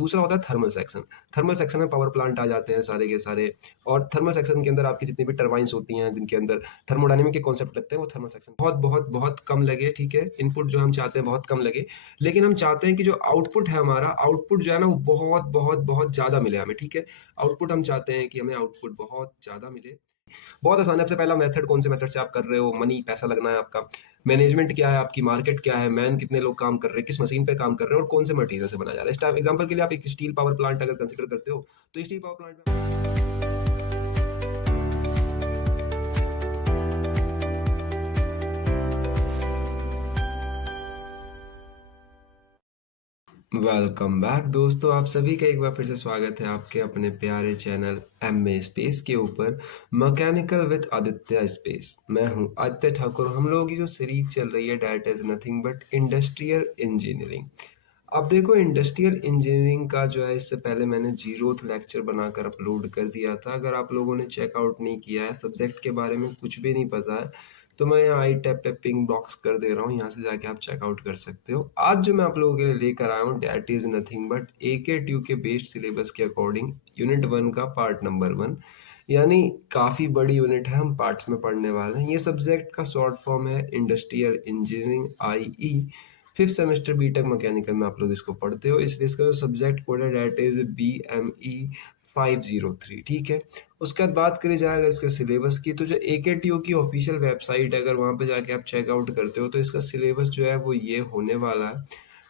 दूसरा होता है थर्मल सेक्शन। थर्मल सेक्शन में पावर प्लांट आ जाते हैं सारे के सारे, और थर्मल सेक्शन के अंदर आपकी जितनी भी टरबाइन्स होती हैं जिनके अंदर थर्मोडायनेमिक के कॉन्सेप्ट लगते हैं वो थर्मल सेक्शन बहुत बहुत बहुत कम लगे, ठीक है। इनपुट जो हम चाहते हैं बहुत कम लगे, लेकिन हम चाहते हैं कि जो आउटपुट है हमारा, आउटपुट जो है ना वो बहुत बहुत बहुत ज़्यादा मिले हमें, ठीक है। आउटपुट हम चाहते हैं कि हमें आउटपुट बहुत ज़्यादा मिले। बहुत आसान है। सबसे पहला मेथड, कौन से मेथड से आप कर रहे हो, मनी पैसा लगना है आपका, मैनेजमेंट क्या है आपकी, मार्केट क्या है, मैन कितने लोग काम कर रहे हैं, किस मशीन पे काम कर रहे हैं और कौन से मटेरियल से बनाया जा रहा है। इस एग्जांपल के लिए आप एक स्टील पावर प्लांट अगर कंसीडर करते हो तो स्टील पावर प्लांट में वेलकम बैक दोस्तों, आप सभी का एक बार फिर से स्वागत है आपके अपने प्यारे चैनल एमए स्पेस के ऊपर, मैकेनिकल विद आदित्य स्पेस। मैं हूं आदित्य ठाकुर। हम लोगों की जो सीरीज चल रही है that is nothing but industrial engineering. अब देखो, इंडस्ट्रियल इंजीनियरिंग का जो है, इससे पहले मैंने जीरोथ लेक्चर बनाकर अपलोड कर दिया था। अगर आप लोगों ने चेकआउट नहीं किया है, सब्जेक्ट के बारे में कुछ भी नहीं पता है, तो मैं यहाँ आई टैब पे पिंग बॉक्स कर दे रहा हूँ, यहाँ से जाके आप चेकआउट कर सकते हो। आज जो मैं आप लोगों के लिए लेकर आया हूँ that is nothing but AKTU के बेस्ड सिलेबस के अकॉर्डिंग यूनिट 1 का पार्ट नंबर 1, यानी काफ़ी बड़ी यूनिट है, हम पार्ट्स में पढ़ने वाले हैं। ये सब्जेक्ट का शॉर्ट फॉर्म है industrial engineering IE। Fifth semester B Tech mechanical में आप लोग इसको पढ़ते हो, इसलिए इसका जो सब्जेक्ट कोड है डैट इज BME 503, ठीक है। उसके बाद बात करी जाएगा इसके सिलेबस की, तो जो AKTU की ऑफिशियल वेबसाइट है, अगर वहाँ पे जाके आप चेकआउट करते हो तो इसका सिलेबस जो है वो ये होने वाला है।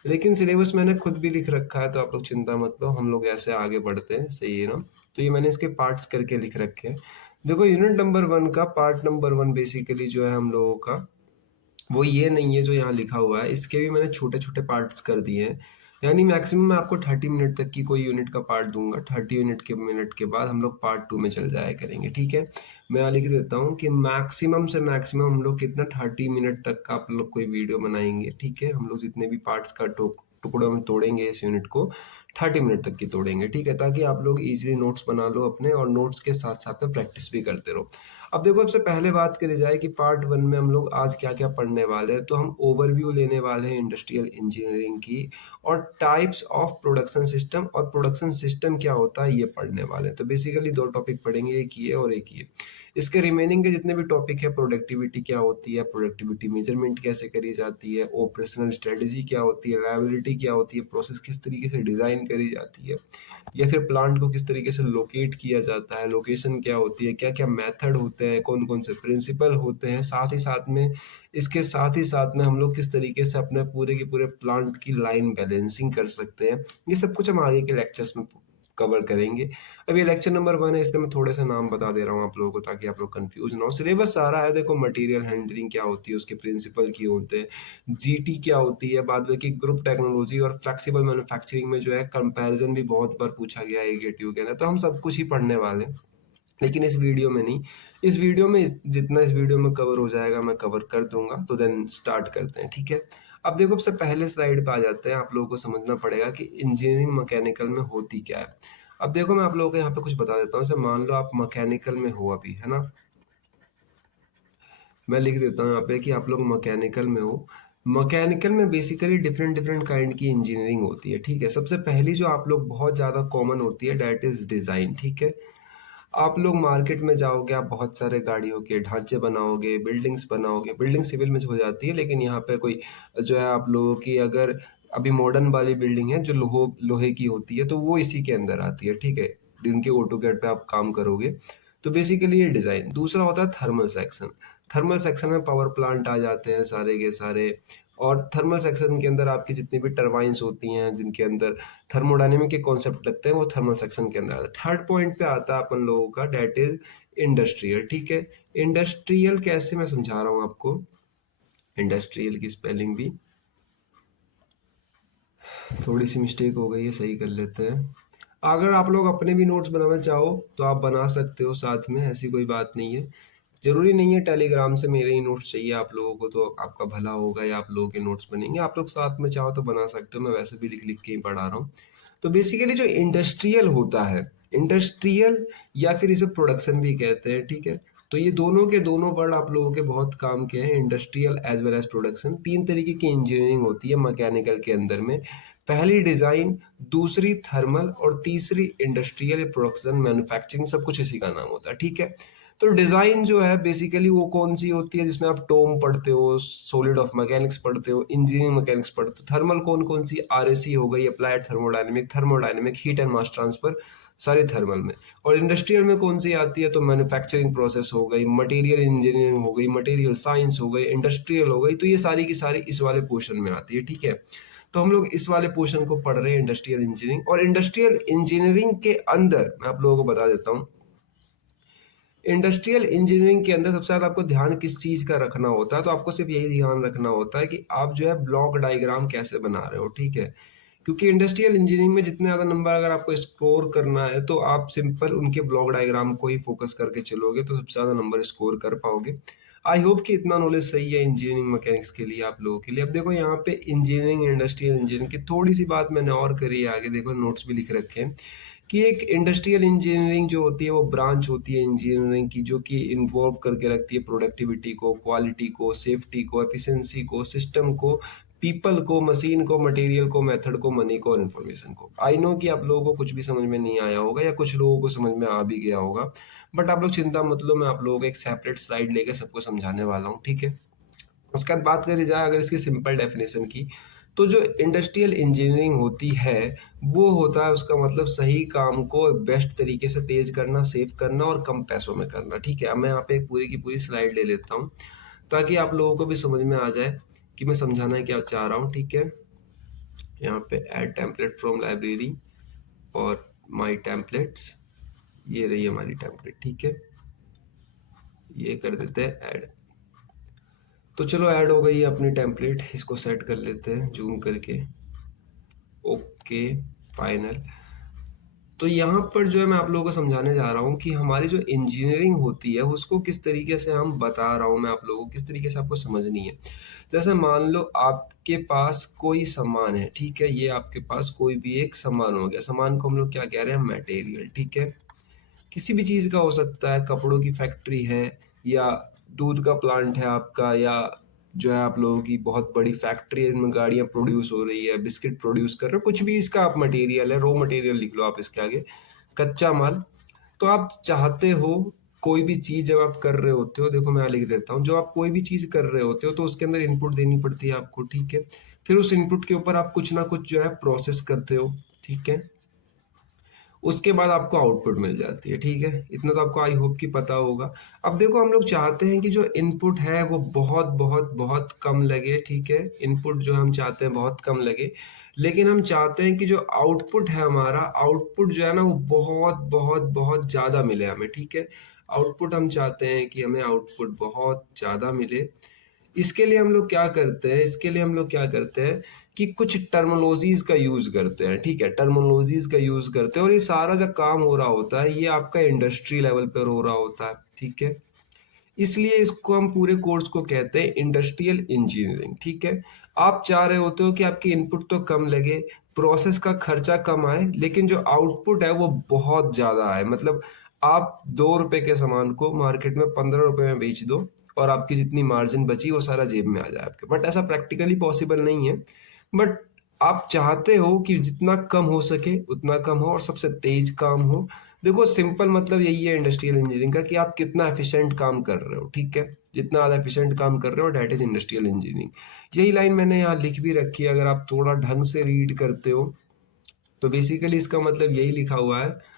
लेकिन सिलेबस मैंने खुद भी लिख रखा है, तो आप लोग चिंता मत लो, हम लोग ऐसे आगे बढ़ते हैं, सही है ना। तो ये मैंने इसके पार्ट्स करके लिख रखे हैं। देखो, यूनिट नंबर 1 का पार्ट नंबर 1 बेसिकली जो है हम लोगों का, वो ये नहीं है जो यहाँ लिखा हुआ है, इसके भी मैंने छोटे छोटे पार्ट्स कर दिए हैं। यानी मैक्सिमम मैं आपको 30 मिनट तक की कोई यूनिट का पार्ट दूंगा। 30 मिनट के बाद हम लोग पार्ट 2 में चल जाया करेंगे, ठीक है। मैं यहाँ लिख देता हूँ कि मैक्सिमम से मैक्सिमम हम लोग कितना 30 मिनट तक का आप लोग कोई वीडियो बनाएंगे, ठीक है। हम लोग जितने भी पार्ट्स का टुकड़ों में तोड़ेंगे इस यूनिट को, 30 मिनट तक की तोड़ेंगे, ठीक है, ताकि आप लोग इजीली नोट्स बना लो अपने, और नोट्स के साथ साथ में प्रैक्टिस भी करते रहो। अब देखो, सबसे पहले बात करी जाए कि पार्ट 1 में हम लोग आज क्या क्या पढ़ने वाले हैं, तो हम ओवरव्यू लेने वाले हैं इंडस्ट्रियल इंजीनियरिंग की, और टाइप्स ऑफ प्रोडक्शन सिस्टम, और प्रोडक्शन सिस्टम क्या होता है ये पढ़ने वाले हैं। तो बेसिकली 2 टॉपिक पढ़ेंगे, एक ये और एक ये। इसके रिमेनिंग के जितने भी टॉपिक है, प्रोडक्टिविटी क्या होती है, प्रोडक्टिविटी मेजरमेंट कैसे करी जाती है, ऑपरेशनल स्ट्रेटेजी क्या होती है, लायबिलिटी क्या होती है, प्रोसेस किस तरीके से डिज़ाइन करी जाती है, या फिर प्लांट को किस तरीके से लोकेट किया जाता है, लोकेशन क्या होती है, क्या क्या मेथड होते हैं, कौन कौन से प्रिंसिपल होते हैं, साथ ही साथ में इसके साथ ही साथ में हम लोग किस तरीके से अपने पूरे के पूरे प्लांट की लाइन बैलेंसिंग कर सकते हैं। ये सब कुछ हम आगे के लेक्चर्स में कवर करेंगे। अब ये लेक्चर नंबर 1 है, इसलिए मैं थोड़े से नाम बता दे रहा हूँ आप लोगों को, ताकि आप लोग कंफ्यूज ना हो। सिलेबस सारा है, देखो मटेरियल हैंडलिंग क्या होती है, उसके प्रिंसिपल क्या होते हैं, GT क्या होती है, बाद में की ग्रुप टेक्नोलॉजी और फ्लेक्सिबल मैन्युफैक्चरिंग में जो है कंपैरिजन भी बहुत बार पूछा गया है AKTU के अंदर, तो हम सब कुछ ही पढ़ने वाले हैं, लेकिन इस वीडियो में नहीं। इस वीडियो में जितना इस वीडियो में कवर हो जाएगा मैं कवर कर दूंगा। तो देन स्टार्ट करते हैं, ठीक है। अब देखो, सबसे पहले स्लाइड पे आ जाते हैं। आप लोगों को समझना पड़ेगा कि इंजीनियरिंग मैकेनिकल में होती क्या है। अब देखो, मैं आप लोगों को यहाँ पे कुछ बता देता हूँ। जैसे मान लो आप मैकेनिकल में हो अभी, है ना, मैं लिख देता हूँ यहाँ पे कि आप लोग मैकेनिकल में हो। मैकेनिकल में बेसिकली डिफरेंट डिफरेंट काइंड की इंजीनियरिंग होती है, ठीक है। सबसे पहली जो आप लोग बहुत ज़्यादा कॉमन होती है डैट इज डिज़ाइन, ठीक है। आप लोग मार्केट में जाओगे, आप बहुत सारे गाड़ियों के ढांचे बनाओगे, बिल्डिंग्स बनाओगे। बिल्डिंग सिविल में हो जाती है, लेकिन यहाँ पे कोई जो है आप लोगों की, अगर अभी मॉडर्न वाली बिल्डिंग है जो लोहे की होती है, तो वो इसी के अंदर आती है, ठीक है। जिनके ऑटोकैड पे आप काम करोगे, तो बेसिकली ये डिज़ाइन। दूसरा होता है थर्मल सेक्शन। थर्मल सेक्शन में पावर प्लांट आ जाते हैं सारे के सारे, और थर्मल सेक्शन के अंदर आपकी जितनी भी टरबाइन्स होती हैं जिनके अंदर थर्मोडायनेमिक के कॉन्सेप्ट लगते हैं, वो थर्मल सेक्शन के अंदर आता है। थर्ड पॉइंट पे आता है अपन लोगों का डेट इज इंडस्ट्रियल, ठीक है। इंडस्ट्रियल कैसे, मैं समझा रहा हूँ आपको। इंडस्ट्रियल की स्पेलिंग भी थोड़ी सी मिस्टेक हो गई है, सही कर लेते हैं। अगर आप लोग अपने भी नोट्स बनाना चाहो तो आप बना सकते हो साथ में, ऐसी कोई बात नहीं है। जरूरी नहीं है टेलीग्राम से मेरे ही नोट्स चाहिए आप लोगों को तो आपका भला होगा या आप लोगों के नोट्स बनेंगे। आप लोग साथ में चाहो तो बना सकते हो, मैं वैसे भी लिख लिख के ही पढ़ा रहा हूँ। तो बेसिकली जो इंडस्ट्रियल होता है, इंडस्ट्रियल या फिर इसे प्रोडक्शन भी कहते हैं, ठीक है। तो ये दोनों के दोनों वर्ड आप लोगों के बहुत काम के हैं, industrial as well as production. 3 तरीके की इंजीनियरिंग होती है मैकेनिकल के अंदर में। पहली डिज़ाइन, दूसरी थर्मल और तीसरी इंडस्ट्रियल प्रोडक्शन मैन्युफैक्चरिंग, सब कुछ इसी का नाम होता है, ठीक है। तो डिज़ाइन जो है बेसिकली वो कौन सी होती है जिसमें आप टोम पढ़ते हो, सॉलिड ऑफ मैकेनिक्स पढ़ते हो, इंजीनियरिंग मैकेनिक्स पढ़ते हो। थर्मल कौन कौन सी, आरएसी हो गई, applied thermodynamic, heat and mass transfer, सारी थर्मल में। और इंडस्ट्रियल में कौन सी आती है, तो मैन्युफैक्चरिंग प्रोसेस हो गई, मटेरियल इंजीनियरिंग हो गई, मटेरियल साइंस हो गई, इंडस्ट्रियल हो गई। तो ये सारी की सारी इस वाले पोर्शन में आती है, ठीक है। तो हम लोग इस वाले पोर्शन को पढ़ रहे हैं, इंडस्ट्रियल इंजीनियरिंग। और इंडस्ट्रियल इंजीनियरिंग के अंदर मैं आप लोगों को बता देता हूँ, इंडस्ट्रियल इंजीनियरिंग के अंदर सबसे ज़्यादा आपको ध्यान किस चीज़ का रखना होता है, तो आपको सिर्फ यही ध्यान रखना होता है कि आप जो है ब्लॉक डायग्राम कैसे बना रहे हो, ठीक है। क्योंकि इंडस्ट्रियल इंजीनियरिंग में जितने ज़्यादा नंबर अगर आपको स्कोर करना है तो आप सिंपल उनके ब्लॉक डायग्राम को ही फोकस करके चलोगे तो सबसे ज़्यादा नंबर स्कोर कर पाओगे। आई होप कि इतना नॉलेज सही है इंजीनियरिंग मैकेनिक्स के लिए आप लोगों के लिए। अब देखो यहाँ पे इंजीनियरिंग, इंडस्ट्रियल इंजीनियरिंग की थोड़ी सी बात मैंने और करी है आगे, देखो नोट्स भी लिख रखे हैं कि एक इंडस्ट्रियल इंजीनियरिंग जो होती है वो ब्रांच होती है इंजीनियरिंग की, जो कि इन्वॉल्व करके रखती है प्रोडक्टिविटी को, क्वालिटी को, सेफ्टी को, एफिशिएंसी को, सिस्टम को, पीपल को, मशीन को, मटेरियल को, मेथड को, मनी को और इन्फॉर्मेशन को। आई नो कि आप लोगों को कुछ भी समझ में नहीं आया होगा या कुछ लोगों को समझ में आ भी गया होगा, बट आप लोग चिंता मत लो, मैं आप लोगों को एक सेपरेट स्लाइड लेके सबको समझाने वाला हूँ, ठीक है। उसके बाद बात करी जाए अगर इसकी सिंपल डेफिनेशन की, तो जो इंडस्ट्रियल इंजीनियरिंग होती है वो होता है, उसका मतलब सही काम को बेस्ट तरीके से तेज करना, सेव करना और कम पैसों में करना, ठीक है। अब मैं यहाँ पे एक पूरी की पूरी स्लाइड ले लेता हूँ ताकि आप लोगों को भी समझ में आ जाए कि मैं समझाना क्या चाह रहा हूँ, ठीक है। यहाँ पे ऐड टेम्पलेट फ्रॉम लाइब्रेरी और माई टेम्पलेट्स, ये रही हमारी टेम्पलेट, ठीक है। ये कर देते हैं ऐड। तो चलो ऐड हो गई है अपनी टेम्पलेट, इसको सेट कर लेते हैं जूम करके, ओके फाइनल। तो यहाँ पर जो है मैं आप लोगों को समझाने जा रहा हूँ कि हमारी जो इंजीनियरिंग होती है उसको किस तरीके से हम बता रहा हूँ मैं आप लोगों को, किस तरीके से आपको समझनी है। जैसे मान लो आपके पास कोई सामान है, ठीक है, ये आपके पास कोई भी एक सामान हो गया, सामान को हम लोग क्या कह रहे हैं, मटेरियल, ठीक है। किसी भी चीज़ का हो सकता है, कपड़ों की फैक्ट्री है या दूध का प्लांट है आपका, या जो है आप लोगों की बहुत बड़ी फैक्ट्री है इनमें गाड़ियाँ प्रोड्यूस हो रही है, बिस्किट प्रोड्यूस कर रहे हो, कुछ भी इसका आप मटेरियल है, रॉ मटेरियल लिख लो आप इसके आगे, कच्चा माल। तो आप चाहते हो कोई भी चीज़ जब आप कर रहे होते हो, देखो मैं यहाँ लिख देता हूँ, जब आप कोई भी चीज़ कर रहे होते हो तो उसके अंदर इनपुट देनी पड़ती है आपको, ठीक है। फिर उस इनपुट के ऊपर आप कुछ ना कुछ जो है प्रोसेस करते हो, ठीक है। उसके बाद आपको आउटपुट मिल जाती है, ठीक है। इतना तो आपको आई होप कि पता होगा। अब देखो हम लोग चाहते हैं कि जो इनपुट है वो बहुत बहुत बहुत कम लगे, ठीक है। इनपुट जो हम चाहते हैं बहुत कम लगे, लेकिन हम चाहते हैं कि जो आउटपुट है हमारा, आउटपुट जो है ना वो बहुत बहुत बहुत ज़्यादा मिले हमें, ठीक है। आउटपुट हम चाहते हैं कि हमें आउटपुट बहुत ज़्यादा मिले। इसके लिए हम लोग क्या करते हैं, इसके लिए हम लोग क्या करते हैं कि कुछ टर्मिनोलॉजीज का यूज करते हैं, ठीक है। टर्मिनोलॉजीज का यूज करते हैं और ये सारा जो काम हो रहा होता है ये आपका इंडस्ट्री लेवल पर हो रहा होता है, ठीक है। इसलिए इसको हम पूरे कोर्स को कहते हैं इंडस्ट्रियल इंजीनियरिंग, ठीक है। आप चाह रहे होते हो कि आपकी इनपुट तो कम लगे, प्रोसेस का खर्चा कम आए, लेकिन जो आउटपुट है वो बहुत ज्यादा आए। मतलब आप 2 रुपए के सामान को मार्केट में 15 रुपए में बेच दो और आपकी जितनी मार्जिन बची वो सारा जेब में आ जाए आपके, बट ऐसा प्रैक्टिकली पॉसिबल नहीं है। बट आप चाहते हो कि जितना कम हो सके उतना कम हो और सबसे तेज काम हो। देखो सिंपल मतलब यही है इंडस्ट्रियल इंजीनियरिंग का कि आप कितना एफिशिएंट काम कर रहे हो, ठीक है। जितना ज़्यादा एफिशिएंट काम कर रहे हो डेट इज इंडस्ट्रियल इंजीनियरिंग। यही लाइन मैंने यहाँ लिख भी रखी है, अगर आप थोड़ा ढंग से रीड करते हो तो बेसिकली इसका मतलब यही लिखा हुआ है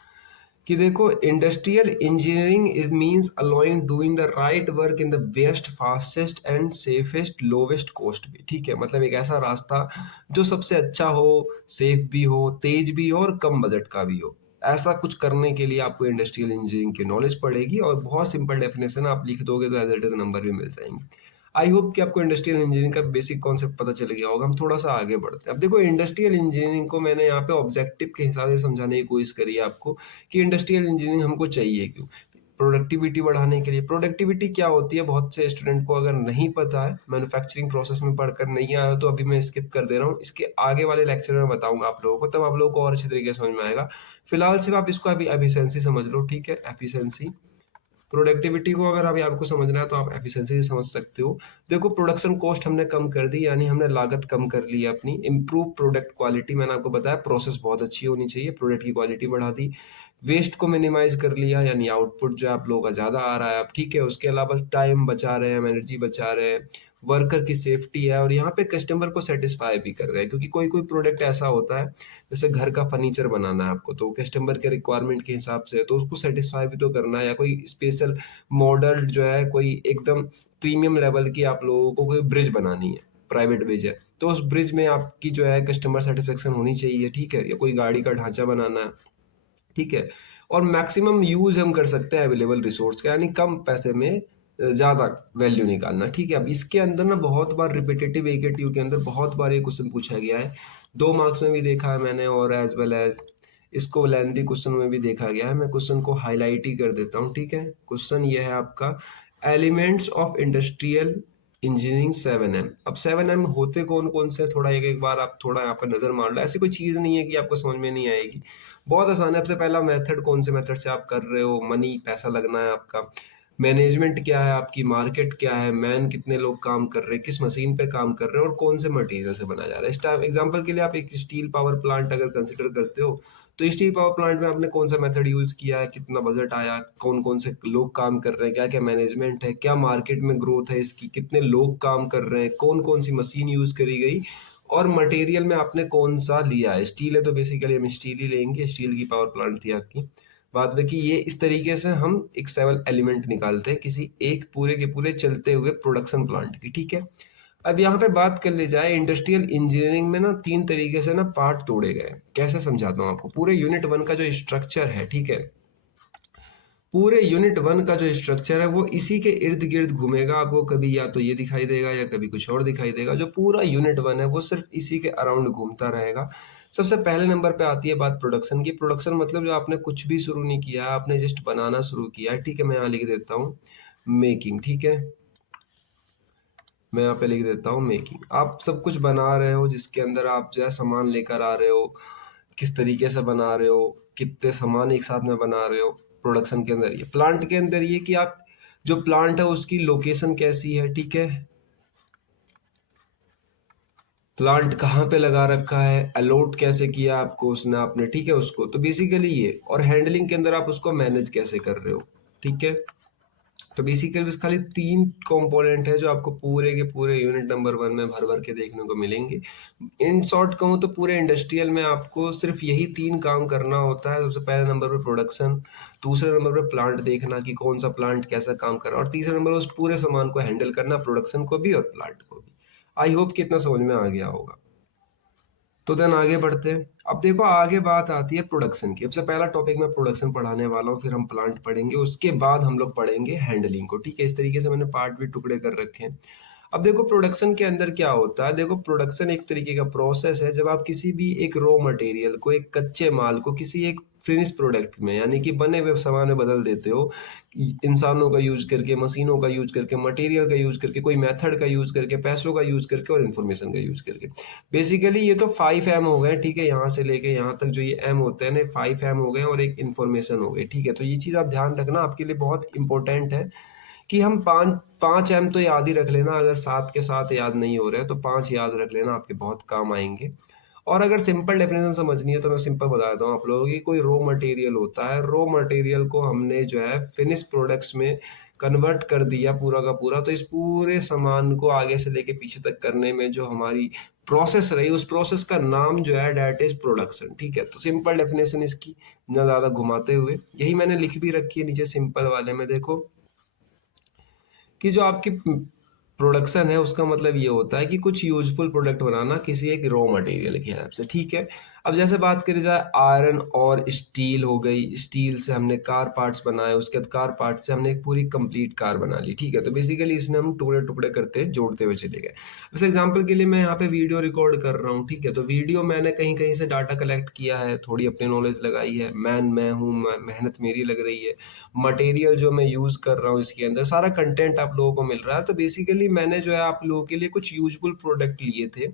कि देखो industrial engineering is means allowing doing the right work in the best, fastest and safest, lowest cost भी, ठीक है। मतलब एक ऐसा रास्ता जो सबसे अच्छा हो, सेफ भी हो, तेज भी हो और कम बजट का भी हो। ऐसा कुछ करने के लिए आपको इंडस्ट्रियल इंजीनियरिंग की नॉलेज पड़ेगी और बहुत सिंपल डेफिनेशन आप लिख दोगे तो एज इट इज नंबर भी मिल जाएंगे। आई होप कि आपको इंडस्ट्रियल इंजीनियरिंग का बेसिक कॉन्सेप्ट पता चल गया होगा। हम थोड़ा सा आगे बढ़ते हैं। अब देखो इंडस्ट्रियल इंजीनियरिंग को मैंने यहाँ पे ऑब्जेक्टिव के हिसाब से समझाने की कोशिश करी है आपको कि इंडस्ट्रियल इंजीनियरिंग हमको चाहिए क्यों। प्रोडक्टिविटी बढ़ाने के लिए। प्रोडक्टिविटी क्या होती है बहुत से स्टूडेंट को अगर नहीं पता है, मैन्युफैक्चरिंग प्रोसेस में पढ़कर नहीं आया तो अभी मैं स्किप कर दे रहा हूँ, इसके आगे वाले लेक्चर में बताऊंगा आप लोगों को, तब आप लोगों को और अच्छी तरीके से समझ में आएगा। फिलहाल सिर्फ आप इसको अभी एफिशिएंसी समझ लो, ठीक है। एफिशिएंसी प्रोडक्टिविटी को अगर अभी आपको समझना है तो आप एफिशिएंसी से समझ सकते हो। देखो प्रोडक्शन कॉस्ट हमने कम कर दी, यानी हमने लागत कम कर ली है अपनी। इम्प्रूव प्रोडक्ट क्वालिटी, मैंने आपको बताया प्रोसेस बहुत अच्छी होनी चाहिए, प्रोडक्ट की क्वालिटी बढ़ा दी। वेस्ट को मिनिमाइज कर लिया, यानी आउटपुट जो है आप लोगों का ज़्यादा आ रहा है अब, ठीक है। उसके अलावा टाइम बचा रहे हैं, एनर्जी बचा रहे हैं, वर्कर की सेफ्टी है, और यहाँ पे कस्टमर को सेटिस्फाई भी कर रहे हैं। क्योंकि कोई कोई प्रोडक्ट ऐसा होता है, जैसे घर का फर्नीचर बनाना है आपको, तो कस्टमर के रिक्वायरमेंट के हिसाब से तो उसको सेटिस्फाई भी तो करना है। या कोई स्पेशल मॉडल जो है, कोई एकदम प्रीमियम लेवल की आप लोगों को कोई ब्रिज बनानी है, प्राइवेट ब्रिज है, तो उस ब्रिज में आपकी जो है कस्टमर सेटिस्फेक्शन होनी चाहिए, ठीक है। या कोई गाड़ी का ढांचा बनाना है, ठीक है। और मैक्सिमम यूज हम कर सकते हैं अवेलेबल रिसोर्स का, यानी कम पैसे में ज्यादा वैल्यू निकालना, ठीक है। अब इसके अंदर ना बहुत बार रिपीटेटिव AKTU के अंदर बहुत बार ये क्वेश्चन पूछा गया है, 2 मार्क्स में भी देखा है मैंने, और एज वेल एज इसको लेंथी क्वेश्चन में भी देखा गया है। मैं क्वेश्चन को हाईलाइट ही कर देता हूँ, ठीक है। क्वेश्चन ये है आपका, elements of industrial engineering 7M। अब 7M होते कौन कौन से, थोड़ा एक एक बार आप थोड़ा यहाँ पर नजर मार लो। ऐसी कोई चीज नहीं है कि आपको समझ में नहीं आएगी, बहुत आसान है। सबसे पहला मेथड, कौन से मेथड से आप कर रहे हो, मनी पैसा लगना है आपका, मैनेजमेंट क्या है आपकी, मार्केट क्या है, मैन कितने लोग काम कर रहे हैं, किस मशीन पे काम कर रहे हैं, और कौन से मटेरियल से बनाया जा रहा है। इस टाइम एग्जांपल के लिए आप एक स्टील पावर प्लांट अगर कंसिडर करते हो, तो स्टील पावर प्लांट में आपने कौन सा मेथड यूज किया है, कितना बजट आया, कौन कौन से लोग काम कर रहे हैं, क्या क्या मैनेजमेंट है, क्या मार्केट में ग्रोथ है इसकी, कितने लोग काम कर रहे हैं, कौन कौन सी मशीन यूज करी गई, और मटेरियल में आपने कौन सा लिया है। स्टील है तो बेसिकली हम स्टील ही लेंगे, स्टील की पावर प्लांट थी आपकी। बाद में कि ये इस तरीके से हम एक 7 एलिमेंट निकालते हैं किसी एक पूरे के पूरे चलते हुए प्रोडक्शन प्लांट की, ठीक है। अब यहाँ पे बात कर ली जाए, इंडस्ट्रियल इंजीनियरिंग में ना 3 तरीके से ना पार्ट तोड़े गए। कैसे समझाता हूँ आपको, पूरे यूनिट 1 का जो स्ट्रक्चर है, ठीक है, पूरे यूनिट 1 का जो स्ट्रक्चर है वो इसी के इर्द गिर्द घूमेगा। आपको कभी या तो ये दिखाई देगा या कभी कुछ और दिखाई देगा। जो पूरा यूनिट 1 है वो सिर्फ इसी के अराउंड घूमता रहेगा। सबसे पहले नंबर पे आती है बात प्रोडक्शन की। प्रोडक्शन मतलब जो आपने कुछ भी शुरू नहीं किया, आपने जस्ट बनाना शुरू किया है, ठीक है। मैं यहाँ लिख देता हूँ मेकिंग, ठीक है। मैं यहाँ पे लिख देता हूँ मेकिंग। आप सब कुछ बना रहे हो जिसके अंदर आप जो है सामान लेकर आ रहे हो, किस तरीके से बना रहे हो, कितने सामान एक साथ में बना रहे हो। प्रोडक्शन के अंदर ये, प्लांट के अंदर ये कि आप जो प्लांट है उसकी लोकेशन कैसी है, ठीक है, प्लांट कहाँ पे लगा रखा है, अलॉट कैसे किया आपको उसने, आपने, ठीक है, उसको। तो बेसिकली ये, और हैंडलिंग के अंदर आप उसको मैनेज कैसे कर रहे हो, ठीक है। तो बेसिकली बस खाली 3 कंपोनेंट है जो आपको पूरे के पूरे यूनिट 1 में भर भर के देखने को मिलेंगे। इन शॉर्ट कहूँ तो पूरे इंडस्ट्रियल में आपको सिर्फ यही 3 काम करना होता है। सबसे पहले नंबर पे प्रोडक्शन, दूसरे नंबर पे प्लांट देखना कि कौन सा प्लांट कैसा काम कर रहा है, और तीसरे नंबर उस पूरे सामान को हैंडल करना, प्रोडक्शन को भी और प्लांट को भी। आई होप कि इतना समझ में आ गया होगा। तो देन आगे बढ़ते हैं। अब देखो आगे बात आती है प्रोडक्शन की। सबसे पहला टॉपिक मैं प्रोडक्शन पढ़ाने वाला हूँ, फिर हम प्लांट पढ़ेंगे, उसके बाद हम लोग पढ़ेंगे हैंडलिंग को, ठीक है। इस तरीके से मैंने पार्ट भी टुकड़े कर रखे हैं। अब देखो प्रोडक्शन के अंदर क्या होता है। देखो प्रोडक्शन एक तरीके का प्रोसेस है जब आप किसी भी एक रॉ मटेरियल को, एक कच्चे माल को किसी एक फिनिश प्रोडक्ट में, यानी कि बने हुए सामान में बदल देते हो। इंसानों का यूज करके, मशीनों का यूज करके, मटेरियल का यूज करके, कोई मेथड का यूज करके, पैसों का यूज करके, और इन्फॉर्मेशन का यूज करके। बेसिकली ये तो 5M हो गए, ठीक है। यहाँ से लेके यहाँ तक जो ये M होते हैं ना, 5M हो गए, और एक इन्फॉर्मेशन हो गई, ठीक है। तो ये चीज आप ध्यान रखना, आपके लिए बहुत इंपॉर्टेंट है कि हम 5M तो याद ही रख लेना। अगर 7 के 7 याद नहीं हो रहे हैं तो 5 याद रख लेना, आपके बहुत काम आएंगे। और अगर सिंपल डेफिनेशन समझनी है तो मैं सिंपल बता देता हूँ आप लोगों की। कोई रॉ मटेरियल होता है, रॉ मटेरियल को हमने जो है फिनिश प्रोडक्ट्स में कन्वर्ट कर दिया पूरा का पूरा, तो इस पूरे सामान को आगे से लेके पीछे तक करने में जो हमारी प्रोसेस रही, उस प्रोसेस का नाम जो है डेट इज प्रोडक्शन, ठीक है। तो सिंपल डेफिनेशन इसकी, ना ज्यादा घुमाते हुए, यही मैंने लिख भी रखी है नीचे सिंपल वाले में। देखो कि जो आपकी प्रोडक्शन है उसका मतलब ये होता है कि कुछ यूजफुल प्रोडक्ट बनाना किसी एक रॉ मटेरियल के हेल्प से, ठीक है। अब जैसे बात करी जाए आयरन और स्टील हो गई, स्टील से हमने कार पार्ट्स बनाए, उसके बाद कार पार्ट्स से हमने एक पूरी कंप्लीट कार बना ली, ठीक है। तो बेसिकली इसने हम टुकड़े टुकड़े करते जोड़ते हुए चले गए। जैसे एग्जाम्पल के लिए मैं यहाँ पे वीडियो रिकॉर्ड कर रहा हूँ, ठीक है। तो वीडियो मैंने कहीं कहीं से डाटा कलेक्ट किया है, थोड़ी अपनी नॉलेज लगाई है, मैं हूँ, मेहनत मेरी लग रही है, मटेरियल जो मैं यूज कर रहा हूँ इसके अंदर सारा कंटेंट आप लोगों को मिल रहा है। तो बेसिकली मैंने जो है आप लोगों के लिए कुछ यूजफुल प्रोडक्ट लिए थे,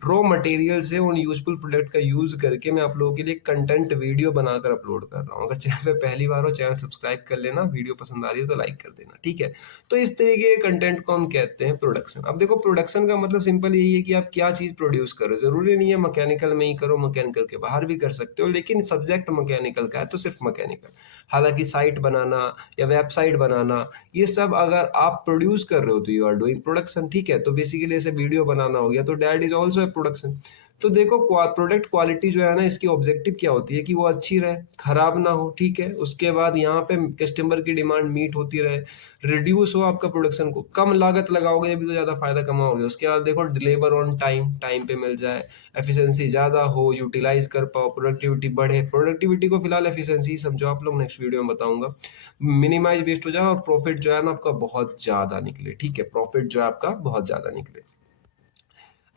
रॉ मटेरियल से उन यूजफुल प्रोडक्ट का यूज करके मैं आप लोगों के लिए कंटेंट वीडियो बनाकर अपलोड कर रहा हूँ। अगर चैनल पे पहली बार हो, चैनल सब्सक्राइब कर लेना, वीडियो पसंद आ रही हो तो लाइक कर देना, ठीक है। तो इस तरीके के कंटेंट को हम कहते हैं प्रोडक्शन। अब देखो प्रोडक्शन का मतलब सिंपल यही है कि आप क्या चीज प्रोड्यूस करो। जरूरी नहीं है मैकेनिकल में ही करो, मैकेनिकल के बाहर भी कर सकते हो, लेकिन सब्जेक्ट मैकेनिकल का है तो सिर्फ मैकेनिकल। हालांकि साइट बनाना या वेबसाइट बनाना, ये सब अगर आप प्रोड्यूस कर रहे हो तो यू आर डूइंग प्रोडक्शन, ठीक है। तो बेसिकली ऐसे वीडियो बनाना हो गया तो that is also a production. तो देखो प्रोडक्ट क्वालिटी जो है ना, इसकी ऑब्जेक्टिव क्या होती है कि वो अच्छी रहे, खराब ना हो, ठीक है। उसके बाद यहाँ पे कस्टमर की डिमांड मीट होती रहे, रिड्यूस हो आपका प्रोडक्शन को, कम लागत लगाओगे अभी तो ज्यादा फायदा कमाओगे। उसके बाद देखो डिलीवर ऑन टाइम, टाइम पे मिल जाए, एफिशिएंसी ज्यादा हो, यूटिलाइज कर पाओ, प्रोडक्टिविटी बढ़े। प्रोडक्टिविटी को फिलहाल एफिशिएंसी समझो आप लोग, नेक्स्ट वीडियो में बताऊंगा। मिनिमाइज वेस्ट हो जाए और प्रॉफिट जो है ना आपका बहुत ज्यादा निकले, ठीक है। प्रॉफिट जो है आपका बहुत ज्यादा निकले।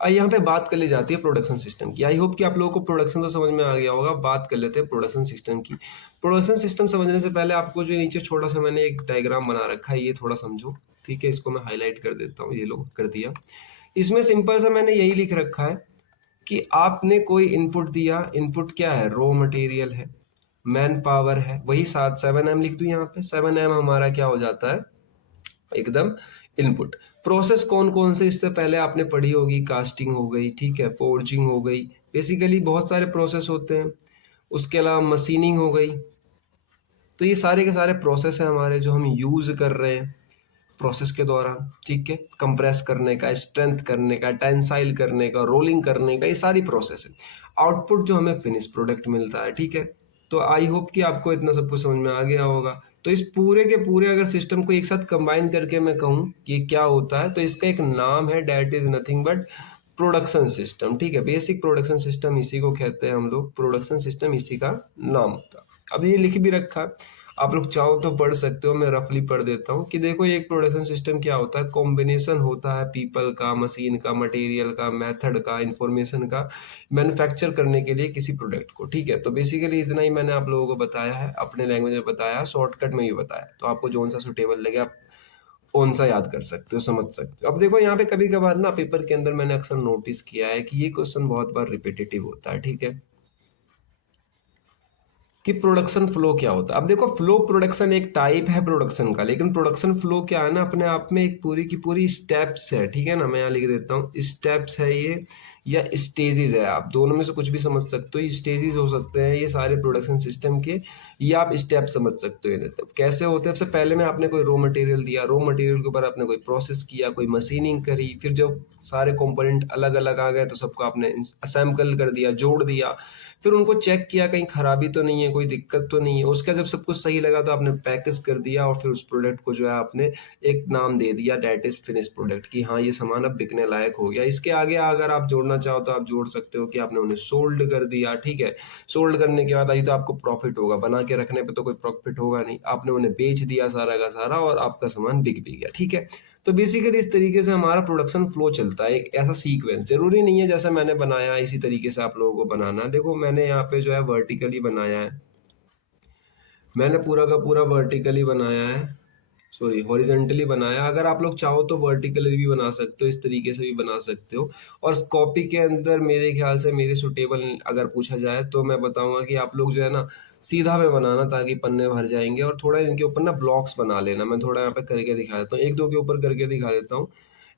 यहाँ पे बात कर ली जाती है प्रोडक्शन सिस्टम की। आई होप कि आप लोगों को प्रोडक्शन तो समझ में आ गया होगा। बात कर लेते हैं प्रोडक्शन सिस्टम की। प्रोडक्शन सिस्टम समझने से पहले आपको जो नीचे छोटा सा मैंने एक डायग्राम बना रखा है, ये थोड़ा समझो, ठीक है। इसको मैं हाईलाइट कर देता हूँ, ये लो कर दिया। इसमें सिंपल सा मैंने यही लिख रखा है कि आपने कोई इनपुट दिया। इनपुट क्या है? रॉ मटेरियल है, मैन पावर है, वही साथ 7M लिख दूं यहाँ पे। 7M हमारा क्या हो जाता है? एकदम इनपुट। प्रोसेस कौन कौन से इससे पहले आपने पढ़ी होगी, कास्टिंग हो गई, ठीक है, फोर्जिंग हो गई, बेसिकली बहुत सारे प्रोसेस होते हैं। उसके अलावा मशीनिंग हो गई। तो ये सारे के सारे प्रोसेस हैं हमारे जो हम यूज कर रहे हैं प्रोसेस के दौरान, ठीक है। कंप्रेस करने का, स्ट्रेंथ करने का, टेंसाइल करने का, रोलिंग करने का, ये सारी प्रोसेस है। आउटपुट जो हमें फिनिश प्रोडक्ट मिलता है, ठीक है। तो आई होप कि आपको इतना सब कुछ समझ में आ गया होगा। तो इस पूरे के पूरे अगर सिस्टम को एक साथ कंबाइन करके मैं कहूँ कि क्या होता है, तो इसका एक नाम है, that is nothing but production system, ठीक है। बेसिक प्रोडक्शन सिस्टम इसी को कहते हैं हम लोग, प्रोडक्शन सिस्टम इसी का नाम होता है। अब ये लिख भी रखा है, आप लोग चाहो तो पढ़ सकते हो, मैं रफली पढ़ देता हूँ कि देखो एक प्रोडक्शन सिस्टम क्या होता है। कॉम्बिनेशन होता है पीपल का, मशीन का, मटेरियल का, मेथड का, इंफॉर्मेशन का, मैन्युफैक्चर करने के लिए किसी प्रोडक्ट को, ठीक है। तो बेसिकली इतना ही मैंने आप लोगों को बताया है, अपने लैंग्वेज में बताया, शॉर्टकट में भी बताया। तो आपको जो सा सुटेबल लगे आप कौन सा याद कर सकते हो, समझ सकते हो। अब देखो यहाँ पे कभी कभार ना पेपर के अंदर मैंने अक्सर नोटिस किया है कि ये क्वेश्चन बहुत बार रिपीटेटिव होता है, ठीक है, कि प्रोडक्शन फ्लो क्या होता है। अब देखो फ्लो, प्रोडक्शन एक टाइप है प्रोडक्शन का, लेकिन प्रोडक्शन फ्लो क्या है ना, अपने आप में एक पूरी की पूरी स्टेप्स है, ठीक है ना। मैं यहाँ लिख देता हूँ, स्टेप्स है ये या स्टेजेस है, आप दोनों में से कुछ भी समझ सकते हो। ये स्टेजेस हो सकते हैं ये सारे प्रोडक्शन सिस्टम के, या आप स्टेप समझ सकते हो इन्हें। तो कैसे होते हैं, सबसे पहले में आपने कोई रॉ मटेरियल दिया, रॉ मटेरियल के ऊपर आपने कोई प्रोसेस किया, कोई मशीनिंग करी, फिर जब सारे कंपोनेंट अलग अलग आ गए तो सबको आपने असेंबल कर दिया, जोड़ दिया, फिर उनको चेक किया कहीं खराबी तो नहीं है, कोई दिक्कत तो नहीं है। उसका जब सब कुछ सही लगा तो आपने पैकेज कर दिया, और फिर उस प्रोडक्ट को जो है आपने एक नाम दे दिया, डेट इज फिनिश प्रोडक्ट, कि हाँ ये सामान अब बिकने लायक हो गया। इसके आगे अगर आप जोड़ना चाहो तो आप जोड़ सकते हो कि आपने उन्हें सोल्ड कर दिया, ठीक है। सोल्ड करने के बाद आई तो आपको प्रॉफिट होगा, बना के रखने पे तो कोई प्रॉफिट होगा नहीं। आपने उन्हें बेच दिया सारा का सारा और आपका सामान बिक भी गया, ठीक है। तो बेसिकली इस तरीके से हमारा प्रोडक्शन फ्लो चलता है, एक ऐसा सीक्वेंस। जरूरी नहीं है जैसा मैंने बनाया इसी तरीके से आप लोगों को बनाना है। देखो मैंने यहाँ पे जो है वर्टिकली बनाया है, मैंने पूरा का पूरा वर्टिकली बनाया है, सॉरी हॉरिजेंटली बनाया। अगर आप लोग चाहो तो वर्टिकली भी बना सकते हो, इस तरीके से भी बना सकते हो। और कॉपी के अंदर मेरे ख्याल से मेरे सुटेबल अगर पूछा जाए तो मैं बताऊंगा कि आप लोग जो है ना सीधा में बनाना, ताकि पन्ने भर जाएंगे। और थोड़ा इनके ऊपर ना ब्लॉक्स बना लेना, मैं थोड़ा यहाँ पे करके दिखा देता हूँ, एक दो के ऊपर करके दिखा देता हूँ।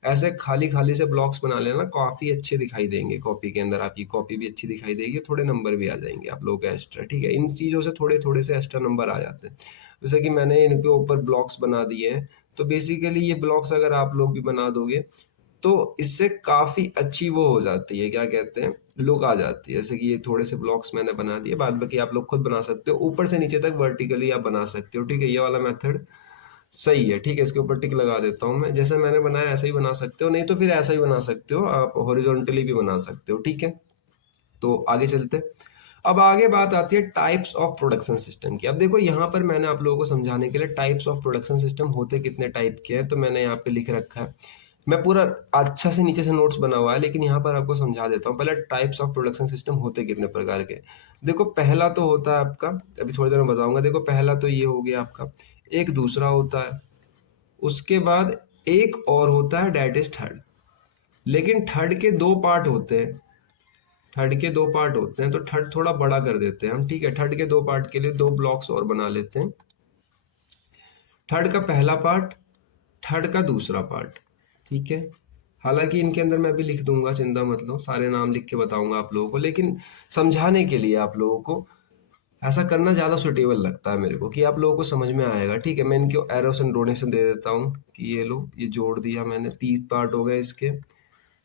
ऐसे खाली खाली से ब्लॉक्स बना लेना, काफी अच्छे दिखाई देंगे कॉपी के अंदर, आपकी कॉपी भी अच्छी दिखाई देगी, थोड़े नंबर भी आ जाएंगे आप लोगों के एक्स्ट्रा, ठीक है। इन चीजों से थोड़े थोड़े से एक्स्ट्रा नंबर आ जाते हैं। जैसे कि मैंने इनके ऊपर ब्लॉक्स बना दिए हैं, तो बेसिकली ये ब्लॉक्स अगर आप लोग भी बना दोगे तो इससे काफी अच्छी वो हो जाती है, क्या कहते हैं, लुक आ जाती है। जैसे कि ये थोड़े से ब्लॉक्स मैंने बना दिए, बाद बाकी आप लोग खुद बना सकते हो, ऊपर से नीचे तक वर्टिकली आप बना सकते हो, ठीक है। ये वाला मेथड सही है, ठीक है। इसके ऊपर टिक लगा देता हूँ मैं, जैसे मैंने बनाया ऐसा ही बना सकते हो, नहीं तो फिर ऐसा ही बना सकते हो, आप हॉरिजॉन्टली भी बना सकते हो, ठीक है। तो आगे चलते हैं। अब आगे बात आती है टाइप्स ऑफ प्रोडक्शन सिस्टम की। अब देखो यहाँ पर मैंने आप लोगों को समझाने के लिए टाइप्स ऑफ प्रोडक्शन सिस्टम होते कितने टाइप के हैं तो मैंने यहाँ पे लिख रखा है। मैं पूरा अच्छा से नीचे से नोट्स बना हुआ है, लेकिन यहाँ पर आपको समझा देता हूँ। पहले टाइप्स ऑफ प्रोडक्शन सिस्टम होते कितने प्रकार के। देखो पहला तो होता है आपका, अभी थोड़ी देर में बताऊंगा। देखो पहला तो ये हो गया आपका, एक दूसरा होता है, उसके बाद एक और होता है, डेट इज थर्ड। लेकिन थर्ड के दो पार्ट होते हैं, थर्ड के दो पार्ट होते हैं, तो थर्ड थोड़ा बड़ा कर देते हैं हम, ठीक है। थर्ड के दो पार्ट के लिए दो ब्लॉक्स और बना लेते हैं। थर्ड का पहला पार्ट, थर्ड का दूसरा पार्ट, ठीक है। हालांकि इनके अंदर मैं भी लिख दूंगा, चिंता मत लो, सारे नाम लिख के बताऊंगा आप लोगों को, लेकिन समझाने के लिए आप लोगों को ऐसा करना ज़्यादा सुटेबल लगता है मेरे को, कि आप लोगों को समझ में आएगा, ठीक है। मैं इनके एरोस एंड डोनेशन दे देता हूँ कि ये लो, ये जोड़ दिया मैंने, 30 पार्ट हो गए इसके,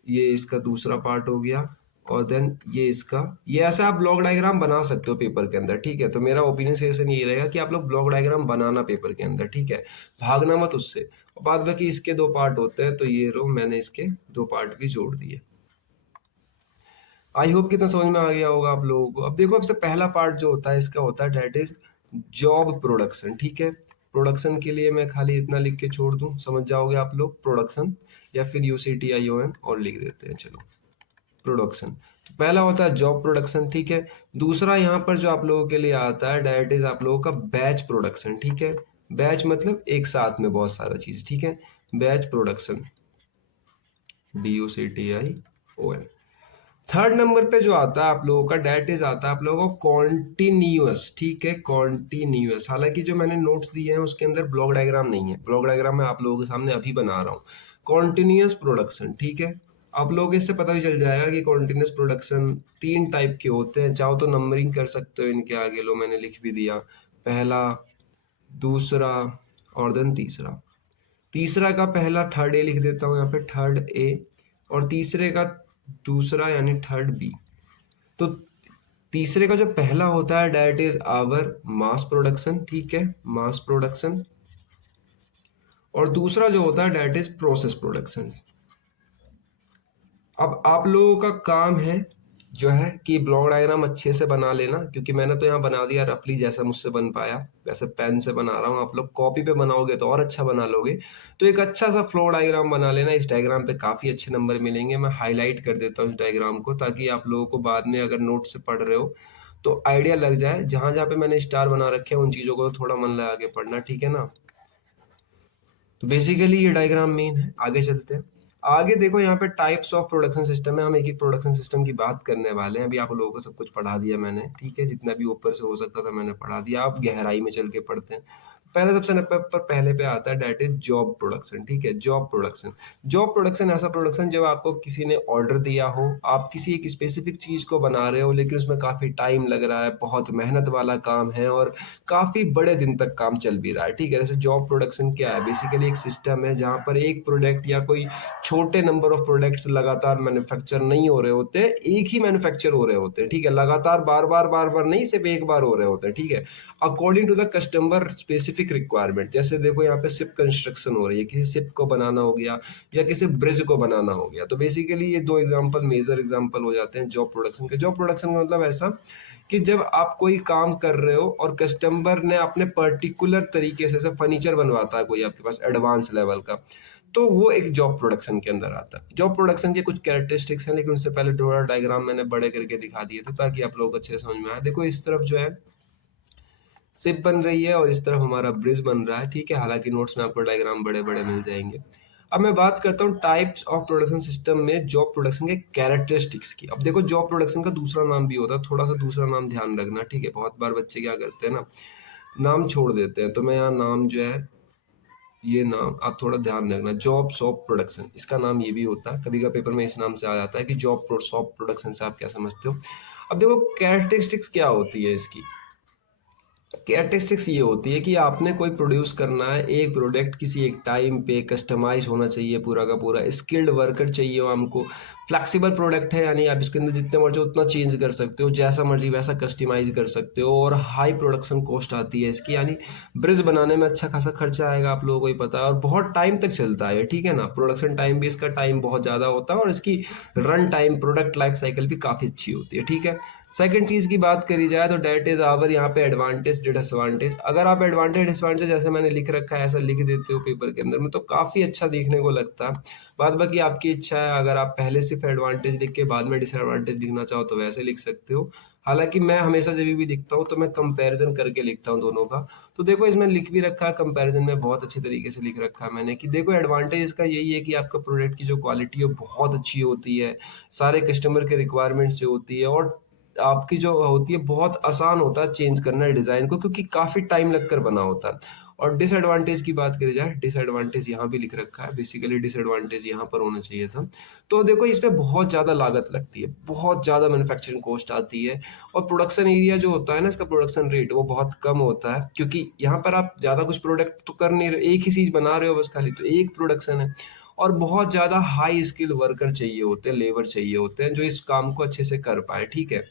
ये इसका दूसरा पार्ट हो गया, और देन ये इसका, ये ऐसा आप ब्लॉक डायग्राम बना सकते हो पेपर के अंदर, ठीक है। तो मेरा ओपिनियन सजेशन ये रहेगा कि आप लोग ब्लॉक डायग्राम बनाना पेपर के अंदर, ठीक है, भागना मत उससे। और बाद बाकी इसके दो पार्ट होते हैं, तो ये लो मैंने इसके दो पार्ट भी जोड़ दिए। आई होप कितना समझ में आ गया होगा आप लोगों को। अब देखो, अब से पहला पार्ट जो होता है इसका होता है डेट इज जॉब प्रोडक्शन, ठीक है। प्रोडक्शन के लिए मैं खाली इतना लिख के छोड़ दूं, समझ जाओगे आप लोग, प्रोडक्शन, या फिर UCTION और लिख देते हैं, चलो प्रोडक्शन। तो पहला होता है जॉब प्रोडक्शन, ठीक है। दूसरा यहाँ पर जो आप लोगों के लिए आता है डेट इज आप लोगों का बैच प्रोडक्शन, ठीक है। बैच मतलब एक साथ में बहुत सारा चीज, ठीक है, batch production, BUCTION। Third number पे जो आता है आप लोगों का डेट इज आता है आप लोगों को कॉन्टिन्यूअस, ठीक है, कॉन्टिन्यूअस। हालांकि जो मैंने नोट्स दिए हैं उसके अंदर ब्लॉक डायग्राम नहीं है, ब्लॉक डायग्राम मैं आप लोगों के सामने अभी बना रहा हूँ। कॉन्टिन्यूअस प्रोडक्शन, ठीक है। आप लोग इससे पता भी चल जाएगा कि कॉन्टिन्यूअस प्रोडक्शन तीन टाइप के होते हैं। चाहो तो नंबरिंग कर सकते हो इनके आगे, लो मैंने लिख भी दिया, पहला, दूसरा और देन तीसरा। तीसरा का पहला थर्ड ए लिख देता हूँ यहाँ पे, थर्ड ए, और तीसरे का दूसरा यानी थर्ड बी। तो तीसरे का जो पहला होता है that is our mass production, ठीक है, मास प्रोडक्शन। और दूसरा जो होता है डेट इज प्रोसेस प्रोडक्शन। अब आप लोगों का काम है जो है कि ब्लॉक डायग्राम अच्छे से बना लेना, क्योंकि मैंने तो यहाँ बना दिया रफली जैसा मुझसे बन पाया, वैसे पेन से बना रहा हूँ। आप लोग कॉपी पे बनाओगे तो और अच्छा बना लोगे। तो एक अच्छा सा फ्लो डायग्राम बना लेना, इस डायग्राम पे काफी अच्छे नंबर मिलेंगे। मैं हाईलाइट कर देता हूँ इस डायग्राम को, ताकि आप लोगों को बाद में अगर नोट से पढ़ रहे हो तो आइडिया लग जाए। जहां जहां पे मैंने स्टार बना रखे हैं उन चीजों को थोड़ा मन लगा के पढ़ना, ठीक है ना। तो बेसिकली ये डायग्राम मेन है, आगे चलते हैं। आगे देखो, यहाँ पे टाइप्स ऑफ प्रोडक्शन सिस्टम है, हम एक एक प्रोडक्शन सिस्टम की बात करने वाले हैं। अभी आप लोगों को सब कुछ पढ़ा दिया मैंने, ठीक है, जितना भी ऊपर से हो सकता था मैंने पढ़ा दिया। आप गहराई में चल के पढ़ते हैं। पहले सबसे नंबर पर पहले पे आता है डेट इज जॉब प्रोडक्शन, ठीक है, जॉब प्रोडक्शन। जॉब प्रोडक्शन ऐसा प्रोडक्शन जब आपको किसी ने ऑर्डर दिया हो, आप किसी एक स्पेसिफिक चीज को बना रहे हो, लेकिन उसमें काफी टाइम लग रहा है, बहुत मेहनत वाला काम है, और काफी बड़े दिन तक काम चल भी रहा है, ठीक है। जैसे जॉब प्रोडक्शन क्या है, बेसिकली एक सिस्टम है जहां पर एक प्रोडक्ट या कोई छोटे नंबर ऑफ प्रोडक्ट्स लगातार मैन्युफैक्चर नहीं हो रहे होते, एक ही मैन्युफैक्चर हो रहे होते हैं, ठीक है, लगातार बार बार नहीं, सिर्फ एक बार हो रहे होते हैं, ठीक है, according to the customer specific requirement. जैसे देखो यहाँ पे शिप कंस्ट्रक्शन हो रही है, किसी शिप को बनाना हो गया या किसी ब्रिज को बनाना हो गया। तो बेसिकली ये दो एग्जांपल मेजर एग्जांपल हो जाते हैं जॉब प्रोडक्शन के। जॉब प्रोडक्शन का मतलब ऐसा कि जब आप कोई काम कर रहे हो और कस्टमर ने अपने पर्टिकुलर तरीके से फर्नीचर बनवाता है कोई आपके पास एडवांस लेवल का, तो वो एक जॉब प्रोडक्शन के अंदर आता है। जॉब प्रोडक्शन के कुछ कैरेक्टरिस्टिक्स हैं, लेकिन उससे पहले थोड़ा डायग्राम मैंने बड़े करके दिखा दिए थे ताकि आप लोग अच्छे से समझ में आए। देखो इस तरफ जो है शिप बन रही है और इस तरफ हमारा ब्रिज बन रहा है, ठीक है। हालांकि नोट्स में आपको डायग्राम बड़े बड़े मिल जाएंगे। अब मैं बात करता हूँ टाइप्स ऑफ प्रोडक्शन सिस्टम में जॉब प्रोडक्शन के कैरेक्टरिस्टिक्स की। अब देखो, जॉब प्रोडक्शन का दूसरा नाम भी होता है, थोड़ा सा दूसरा नाम ध्यान रखना, ठीक है। बहुत बार बच्चे क्या करते हैं ना, नाम छोड़ देते हैं। तो मैं यहाँ नाम जो है, ये नाम आप थोड़ा ध्यान रखना, जॉब शॉप प्रोडक्शन, इसका नाम ये भी होता है। कभी का पेपर में इस नाम से आ जाता है कि जॉब शॉप प्रोडक्शन से आप क्या समझते हो। अब देखो कैरेक्टरिस्टिक्स क्या होती है इसकी। कैरेक्टरिस्टिक्स ये होती है कि आपने कोई प्रोड्यूस करना है एक प्रोडक्ट, किसी एक टाइम पे कस्टमाइज होना चाहिए पूरा का पूरा, स्किल्ड वर्कर चाहिए हो हमको, फ्लेक्सिबल प्रोडक्ट है, यानी आप इसके अंदर जितने मर्जी उतना चेंज कर सकते हो, जैसा मर्जी वैसा कस्टमाइज कर सकते हो। और हाई प्रोडक्शन कॉस्ट आती है इसकी, यानी ब्रिज बनाने में अच्छा खासा खर्चा आएगा, आप लोगों को ही पता है, और बहुत टाइम तक चलता है, ठीक है ना। प्रोडक्शन टाइम भी इसका टाइम बहुत ज़्यादा होता है, और इसकी run time, product life cycle भी काफ़ी अच्छी होती है, ठीक है। सेकंड चीज की बात करी जाए तो डेट इज आवर यहाँ पे एडवांटेज डिसएडवांटेज। अगर आप एडवांटेज डिसएडवांटेज जैसे मैंने लिख रखा है ऐसा लिख देते हो पेपर के अंदर में, तो काफी अच्छा देखने को लगता है। बाद बाकी आपकी इच्छा है, अगर आप पहले सिर्फ एडवांटेज लिख के बाद में डिसएडवांटेज लिखना चाहो तो वैसे लिख सकते हो। हालाँकि मैं हमेशा जभी भी लिखता हूँ तो मैं कंपैरिज़न करके लिखता हूँ दोनों का। तो देखो इसमें लिख भी रखा है कंपैरिज़न में, बहुत अच्छे तरीके से लिख रखा है मैंने कि देखो एडवांटेज इसका यही है कि आपका प्रोडक्ट की जो क्वालिटी है वो बहुत अच्छी होती है, सारे कस्टमर के रिक्वायरमेंट्स से होती है और आपकी जो होती है बहुत आसान होता है चेंज करना डिज़ाइन को, क्योंकि काफ़ी टाइम लगकर बना होता है। और डिसएडवांटेज की बात करी जाए, डिसएडवांटेज यहाँ भी लिख रखा है, बेसिकली डिसएडवांटेज यहाँ पर होना चाहिए था। तो देखो इसमें बहुत ज़्यादा लागत लगती है, बहुत ज़्यादा मैन्युफैक्चरिंग कॉस्ट आती है और प्रोडक्शन एरिया जो होता है ना, इसका प्रोडक्शन रेट वो बहुत कम होता है, क्योंकि यहाँ पर आप ज़्यादा कुछ प्रोडक्ट तो कर नहीं रहे, एक ही चीज़ बना रहे हो बस खाली, तो एक प्रोडक्शन है और बहुत ज़्यादा हाई स्किल वर्कर चाहिए होते हैं, लेबर चाहिए होते हैं जो इस काम को अच्छे से कर पाए, ठीक है।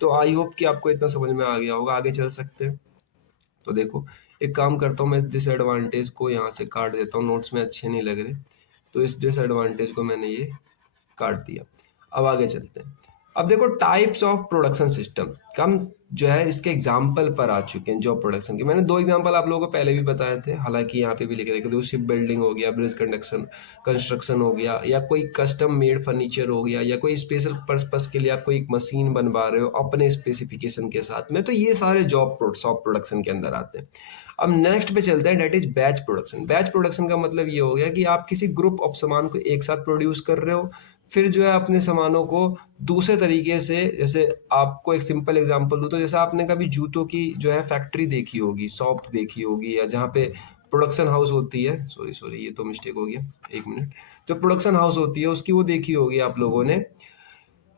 तो आई होप कि आपको इतना समझ में आ गया होगा, आगे चल सकते हैं। तो देखो एक काम करता हूँ, मैं इस डिसएडवांटेज को यहाँ से काट देता हूँ, नोट्स में अच्छे नहीं लग रहे, तो इस डिसएडवांटेज को मैंने ये काट दिया। अब आगे चलते हैं। अब देखो टाइप्स ऑफ प्रोडक्शन सिस्टम, हम जो है इसके एग्जाम्पल पर आ चुके हैं जॉब प्रोडक्शन के। मैंने 2 एग्जाम्पल आप लोगों को पहले भी बताए थे, हालांकि यहाँ पे भी लिखे थे, शिप बिल्डिंग हो गया, ब्रिज कंडक्शन कंस्ट्रक्शन हो गया, या कोई कस्टम मेड फर्नीचर हो गया, या कोई स्पेशल पर्पस के लिए आप कोई एक मशीन बनवा रहे हो अपने स्पेसिफिकेशन के साथ में, तो ये सारे जॉब शॉप प्रोडक्शन के अंदर आते हैं। अब नेक्स्ट पे चलते हैं, that is batch production. Batch production का मतलब ये हो गया कि आप किसी ग्रुप ऑफ सामान को एक साथ प्रोड्यूस कर रहे हो, फिर जो है अपने सामानों को दूसरे तरीके से, जैसे आपको एक सिंपल एग्जांपल दूं तो जैसे आपने कभी जूतों की जो है फैक्ट्री देखी होगी, शॉप देखी होगी, या जहाँ पे प्रोडक्शन हाउस होती है, सॉरी सॉरी ये तो मिस्टेक हो गया, एक मिनट, जो प्रोडक्शन हाउस होती है उसकी वो देखी होगी आप लोगों ने,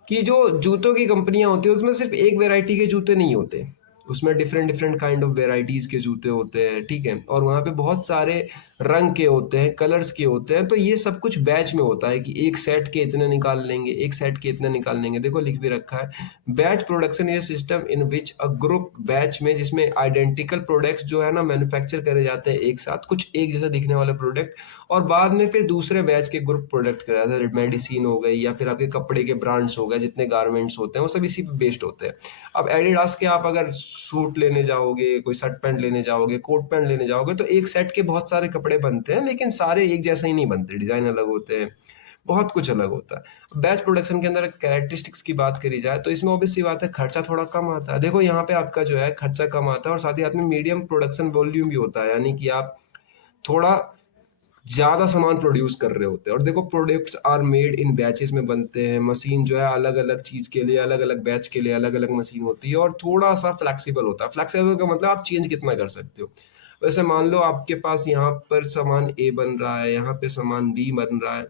कि जो जूतों की कंपनियां होती है उसमें सिर्फ एक वैरायटी के जूते नहीं होते, उसमें different different kind of varieties के जूते होते हैं, ठीक है, और वहाँ पे बहुत सारे रंग के होते हैं, कलर्स के होते हैं। तो ये सब कुछ बैच में होता है कि एक सेट के इतने निकाल लेंगे, एक सेट के इतने निकाल लेंगे, देखो लिख भी रखा है। बैच प्रोडक्शन ये system in which a group batch में, जिसमें आइडेंटिकल प्रोडक्ट्स जो है ना मैन्युफैक्चर करे जाते हैं एक साथ, कुछ एक जैसा दिखने वाले प्रोडक्ट, और बाद में फिर दूसरे बैच के ग्रुप प्रोडक्ट करे जाते हैं, मेडिसिन हो गई या फिर आपके कपड़े के ब्रांड्स हो गए, जितने गारमेंट्स होते हैं वो सब इसी पे बेस्ड होते हैं। अब एडिडास के आप अगर सूट लेने जाओगे, कोई शर्ट पैंट लेने जाओगे, कोट पैंट लेने जाओगे, तो एक सेट के बहुत सारे कपड़े बनते हैं, लेकिन सारे एक जैसे ही नहीं बनते, डिजाइन अलग होते हैं, बहुत कुछ अलग होता है। बैच प्रोडक्शन के अंदर कैरेक्टरिस्टिक्स की बात करी जाए तो इसमें ऑब्वियस सी बात है खर्चा थोड़ा कम आता है। देखो यहाँ पे आपका जो है खर्चा कम आता है और साथ ही साथ में मीडियम प्रोडक्शन वॉल्यूम भी होता है, यानी कि आप थोड़ा ज्यादा सामान प्रोड्यूस कर रहे होते हैं। और देखो products are made in batches में बनते हैं, मशीन जो है अलग अलग चीज के लिए, अलग अलग बैच के लिए अलग अलग मशीन होती है, और थोड़ा सा फ्लेक्सिबल होता है। फ्लेक्सिबल का मतलब आप चेंज कितना कर सकते हो। वैसे मान लो आपके पास यहाँ पर सामान ए बन रहा है, यहाँ पे सामान बी बन रहा है,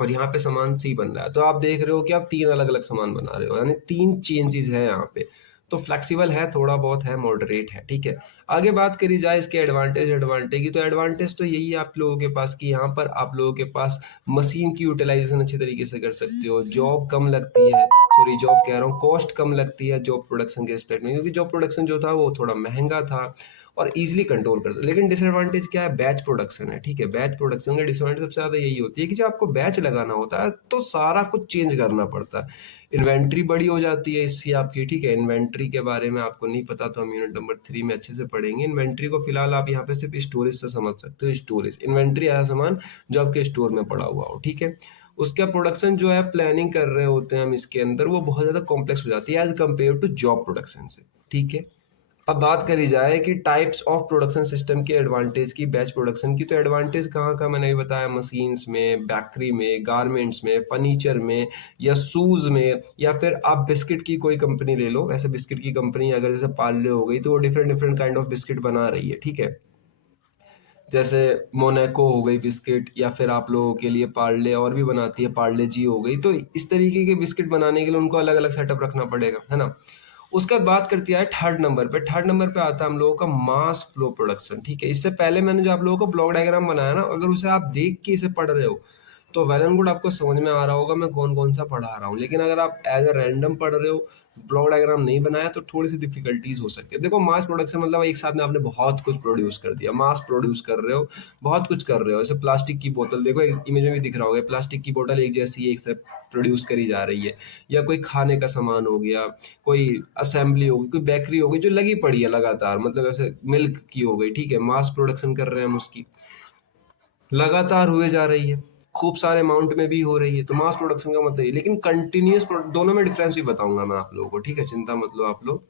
और यहाँ पे सामान सी बन रहा है, तो आप देख रहे हो कि आप 3 अलग अलग सामान बना रहे हो, यानी 3 चेंजेस है यहाँ पे। तो फ्लेक्सिबल है, थोड़ा बहुत है, मॉडरेट है, ठीक है। आगे बात करी जाए इसके एडवांटेज एडवांटेज की, तो एडवांटेज तो यही है आप लोगों के पास कि यहाँ पर आप लोगों के पास मशीन की यूटिलाइजेशन अच्छी तरीके से कर सकते हो, जॉब कम लगती है, सॉरी जॉब कह रहा हूँ, कॉस्ट कम लगती है जॉब प्रोडक्शन के रिस्पेक्ट में, क्योंकि जॉब प्रोडक्शन जो था वो थोड़ा महंगा था और इजीली कंट्रोल कर सकते। लेकिन डिसएडवांटेज क्या है, बैच प्रोडक्शन है, ठीक है। बैच प्रोडक्शन का डिसएडवांटेज सबसे ज्यादा यही होती है कि जब आपको बैच लगाना होता है तो सारा कुछ चेंज करना पड़ता है, इन्वेंट्री बड़ी हो जाती है इससे आपकी, ठीक है। इन्वेंट्री के बारे में आपको नहीं पता तो हम यूनिट नंबर 3 में अच्छे से पढ़ेंगे। इन्वेंट्री को फिलहाल आप यहाँ पे सिर्फ स्टोरेज से समझ सकते हो, स्टोरेज इन्वेंट्री आया सामान जो आपके स्टोर में पड़ा हुआ हो, ठीक है। उसका प्रोडक्शन जो है प्लानिंग कर रहे होते हैं हम इसके अंदर, वो बहुत ज्यादा कॉम्प्लेक्स हो जाती है as compared to job production से, ठीक है। अब बात करी जाए कि टाइप्स ऑफ प्रोडक्शन सिस्टम के एडवांटेज की, बैच प्रोडक्शन की, तो एडवांटेज कहाँ का मैंने भी बताया, मशीन्स में, बेकरी में, गारमेंट्स में, फर्नीचर में, या शूज में, या फिर आप बिस्किट की कोई कंपनी ले लो, ऐसे बिस्किट की कंपनी अगर जैसे पार्ले हो गई तो वो different different kind of biscuit बना रही है, ठीक है। जैसे मोनाको हो गई बिस्किट, या फिर आप लोगों के लिए पार्ले और भी बनाती है, पार्ले जी हो गई, तो इस तरीके के बिस्किट बनाने के लिए उनको अलग अलग सेटअप रखना पड़ेगा, है ना। उसके बाद बात करती है थर्ड नंबर पे, थर्ड नंबर पे आता है हम लोगों का मास फ्लो प्रोडक्शन, ठीक है। इससे पहले मैंने जो आप लोगों को ब्लॉक डायग्राम बनाया ना, अगर उसे आप देख के इसे पढ़ रहे हो तो वेल एंड गुड, आपको समझ में आ रहा होगा मैं कौन कौन सा पढ़ा रहा हूँ। लेकिन अगर आप एज अ रैंडम पढ़ रहे हो, ब्लॉक डायग्राम नहीं बनाया, तो थोड़ी सी डिफिकल्टीज हो सकती है। देखो मास प्रोडक्शन मतलब एक साथ में आपने बहुत कुछ प्रोड्यूस कर दिया, मास प्रोड्यूस कर रहे हो, बहुत कुछ कर रहे हो। जैसे प्लास्टिक की बोतल देखो, इमेज में भी दिख रहा होगा, प्लास्टिक की बोतल एक जैसी एक से प्रोड्यूस करी जा रही है, या कोई खाने का सामान हो गया, कोई असेंबली हो गई, कोई बेकरी हो गई जो लगी पड़ी है लगातार, मतलब जैसे मिल्क की हो गई, ठीक है, मास प्रोडक्शन कर रहे हैं हम उसकी, लगातार हुए जा रही है। खूब सारे अमाउंट में भी हो रही है, तो मास प्रोडक्शन का मतलब ये। लेकिन कंटिन्यूस दोनों में डिफरेंस भी बताऊंगा मैं आप लोगों को, ठीक है, चिंता मत लो आप लोग।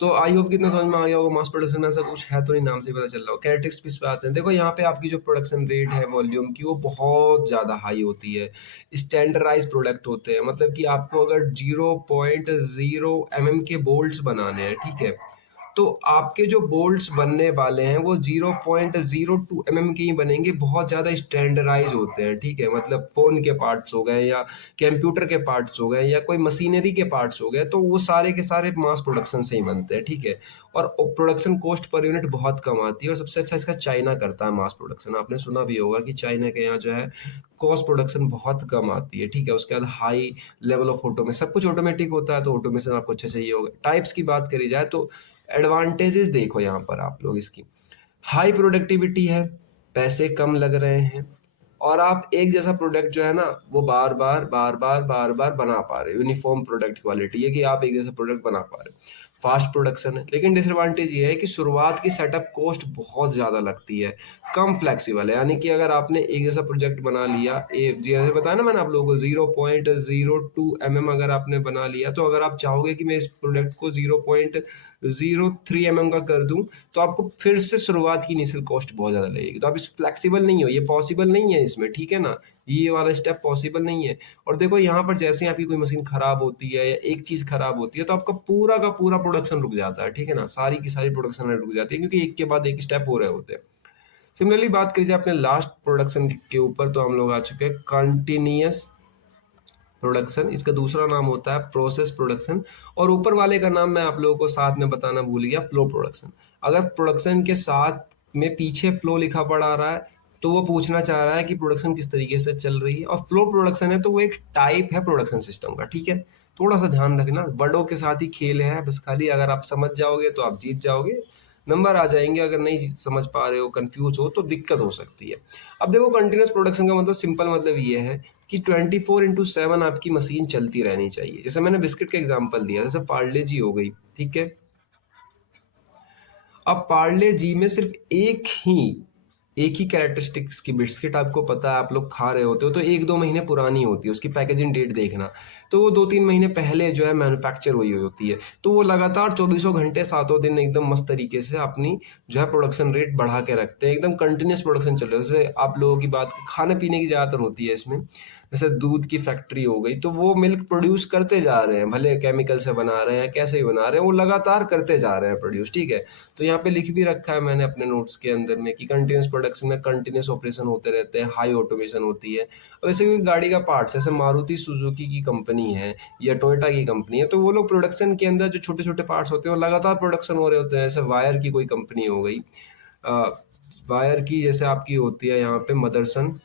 तो आई होप कितना समझ में आ गया होगा। मास प्रोडक्शन में ऐसा कुछ है तो नहीं, नाम से ही पता चल रहा हो। कैरेक्टरिस्टिक्स पे आते हैं। देखो यहाँ पे आपकी जो प्रोडक्शन रेट है वॉल्यूम की, वो बहुत ज़्यादा हाई होती है। स्टैंडर्डाइज प्रोडक्ट होते हैं, मतलब कि आपको अगर 0.0 mm के बोल्ट्स बनाने हैं, ठीक है, तो आपके जो बोल्ट्स बनने वाले हैं वो 0.02 mm के ही बनेंगे। बहुत ज़्यादा स्टैंडर्डाइज होते हैं, ठीक है, मतलब फ़ोन के पार्ट्स हो गए या कंप्यूटर के पार्ट्स हो गए या कोई मशीनरी के पार्ट्स हो गए, तो वो सारे के सारे मास प्रोडक्शन से ही बनते हैं, ठीक है। और प्रोडक्शन कॉस्ट पर यूनिट बहुत कम आती है। और सबसे अच्छा इसका चाइना करता है मास प्रोडक्शन। आपने सुना भी होगा कि चाइना के यहाँ जो है कॉस्ट प्रोडक्शन बहुत कम आती है, ठीक है। उसके बाद हाई लेवल ऑफ ऑटोमेशन, सब कुछ ऑटोमेटिक होता है, तो ऑटोमेशन आपको अच्छा चाहिए होगा। टाइप्स की बात करी जाए तो एडवांटेजेस देखो यहाँ पर आप लोग इसकी। हाई प्रोडक्टिविटी है, पैसे कम लग रहे हैं, और आप एक जैसा प्रोडक्ट जो है ना वो बार बार बना पा रहे हो। यूनिफॉर्म प्रोडक्ट क्वालिटी है कि आप एक जैसा प्रोडक्ट बना पा रहे हो। फास्ट प्रोडक्शन है, लेकिन डिसएडवांटेज ये है कि शुरुआत की सेटअप कॉस्ट बहुत ज़्यादा लगती है। कम फ्लेक्सिबल है, यानी कि अगर आपने एक जैसा प्रोजेक्ट बना लिया, जैसे बताया ना मैंने आप लोगों को, 0.02 mm अगर आपने बना लिया, तो अगर आप चाहोगे कि मैं इस प्रोडक्ट को 0.03 mm का कर दूं, तो आपको फिर से शुरुआत की इनिशियल कॉस्ट बहुत ज़्यादा लगेगी। तो आप इस फ्लेक्सिबल नहीं हो, ये पॉसिबल नहीं है इसमें, ठीक है ना, ये वाला स्टेप पॉसिबल नहीं है। और देखो यहाँ पर जैसे ही आपकी कोई मशीन खराब होती है या एक चीज़ खराब होती है, तो आपका पूरा का पूरा प्रोडक्शन रुक जाता है, ठीक है ना, सारी की सारी प्रोडक्शन रुक जाती है, क्योंकि एक के बाद एक स्टेप हो रहे होते हैं। सिमिलरली बात करी जाए अपने लास्ट प्रोडक्शन के ऊपर, तो हम लोग आ चुके हैं कंटिन्यूअस प्रोडक्शन। इसका दूसरा नाम होता है प्रोसेस प्रोडक्शन। और ऊपर वाले का नाम मैं आप लोगों को साथ में बताना भूल गया, फ्लो प्रोडक्शन। अगर प्रोडक्शन के साथ में पीछे फ्लो लिखा पड़ा आ रहा है, तो वो पूछना चाह रहा है कि प्रोडक्शन किस तरीके से चल रही है। और फ्लो प्रोडक्शन है तो वो एक टाइप है प्रोडक्शन सिस्टम का, ठीक है। थोड़ा सा ध्यान रखना, वर्डों के साथ ही खेल है बस, खाली अगर आप समझ जाओगे तो आप जीत जाओगे, नंबर आ जाएंगे। अगर नहीं समझ पा रहे हो, कंफ्यूज हो, तो दिक्कत हो सकती है। अब देखो कंटिन्यूस प्रोडक्शन का मतलब, सिंपल मतलब ये है कि 24/7 आपकी मशीन चलती रहनी चाहिए। जैसे मैंने बिस्किट का एग्जांपल दिया, जैसे पार्ले जी हो गई, ठीक है। अब पार्ले जी में सिर्फ एक ही कैरेक्टरिस्टिक्स की बिस्किट आपको पता है, आप लोग खा रहे होते हो, तो 1-2 महीने पुरानी होती है। उसकी पैकेजिंग डेट देखना, तो वो 2-3 महीने पहले जो है मैन्युफैक्चर हुई होती है। तो वो लगातार 24 घंटे सातों दिन एकदम मस्त तरीके से अपनी जो है प्रोडक्शन रेट बढ़ा के रखते हैं। एकदम कंटिन्यूस प्रोडक्शन चल रहा है। जैसे आप लोगों की बात खाने पीने की ज़्यादातर होती है इसमें, जैसे दूध की फैक्ट्री हो गई, तो वो मिल्क प्रोड्यूस करते जा रहे हैं, भले केमिकल से बना रहे हैं, कैसे ही बना रहे हैं, वो लगातार करते जा रहे हैं प्रोड्यूस, ठीक है। तो यहाँ पे लिख भी रखा है मैंने अपने नोट्स के अंदर में कि कंटिन्यूस प्रोडक्शन में कंटिन्यूस ऑपरेशन होते रहते हैं, हाई ऑटोमेशन होती है। अब जैसे कोई गाड़ी का पार्ट्स, जैसे मारुति सुजुकी की कंपनी है या टोयोटा की कंपनी है, तो वो लोग प्रोडक्शन के अंदर जो छोटे छोटे पार्ट्स होते हैं वो लगातार प्रोडक्शन हो रहे होते हैं। जैसे वायर की कोई कंपनी हो गई, वायर की जैसे आपकी होती है यहाँ पे मदरसन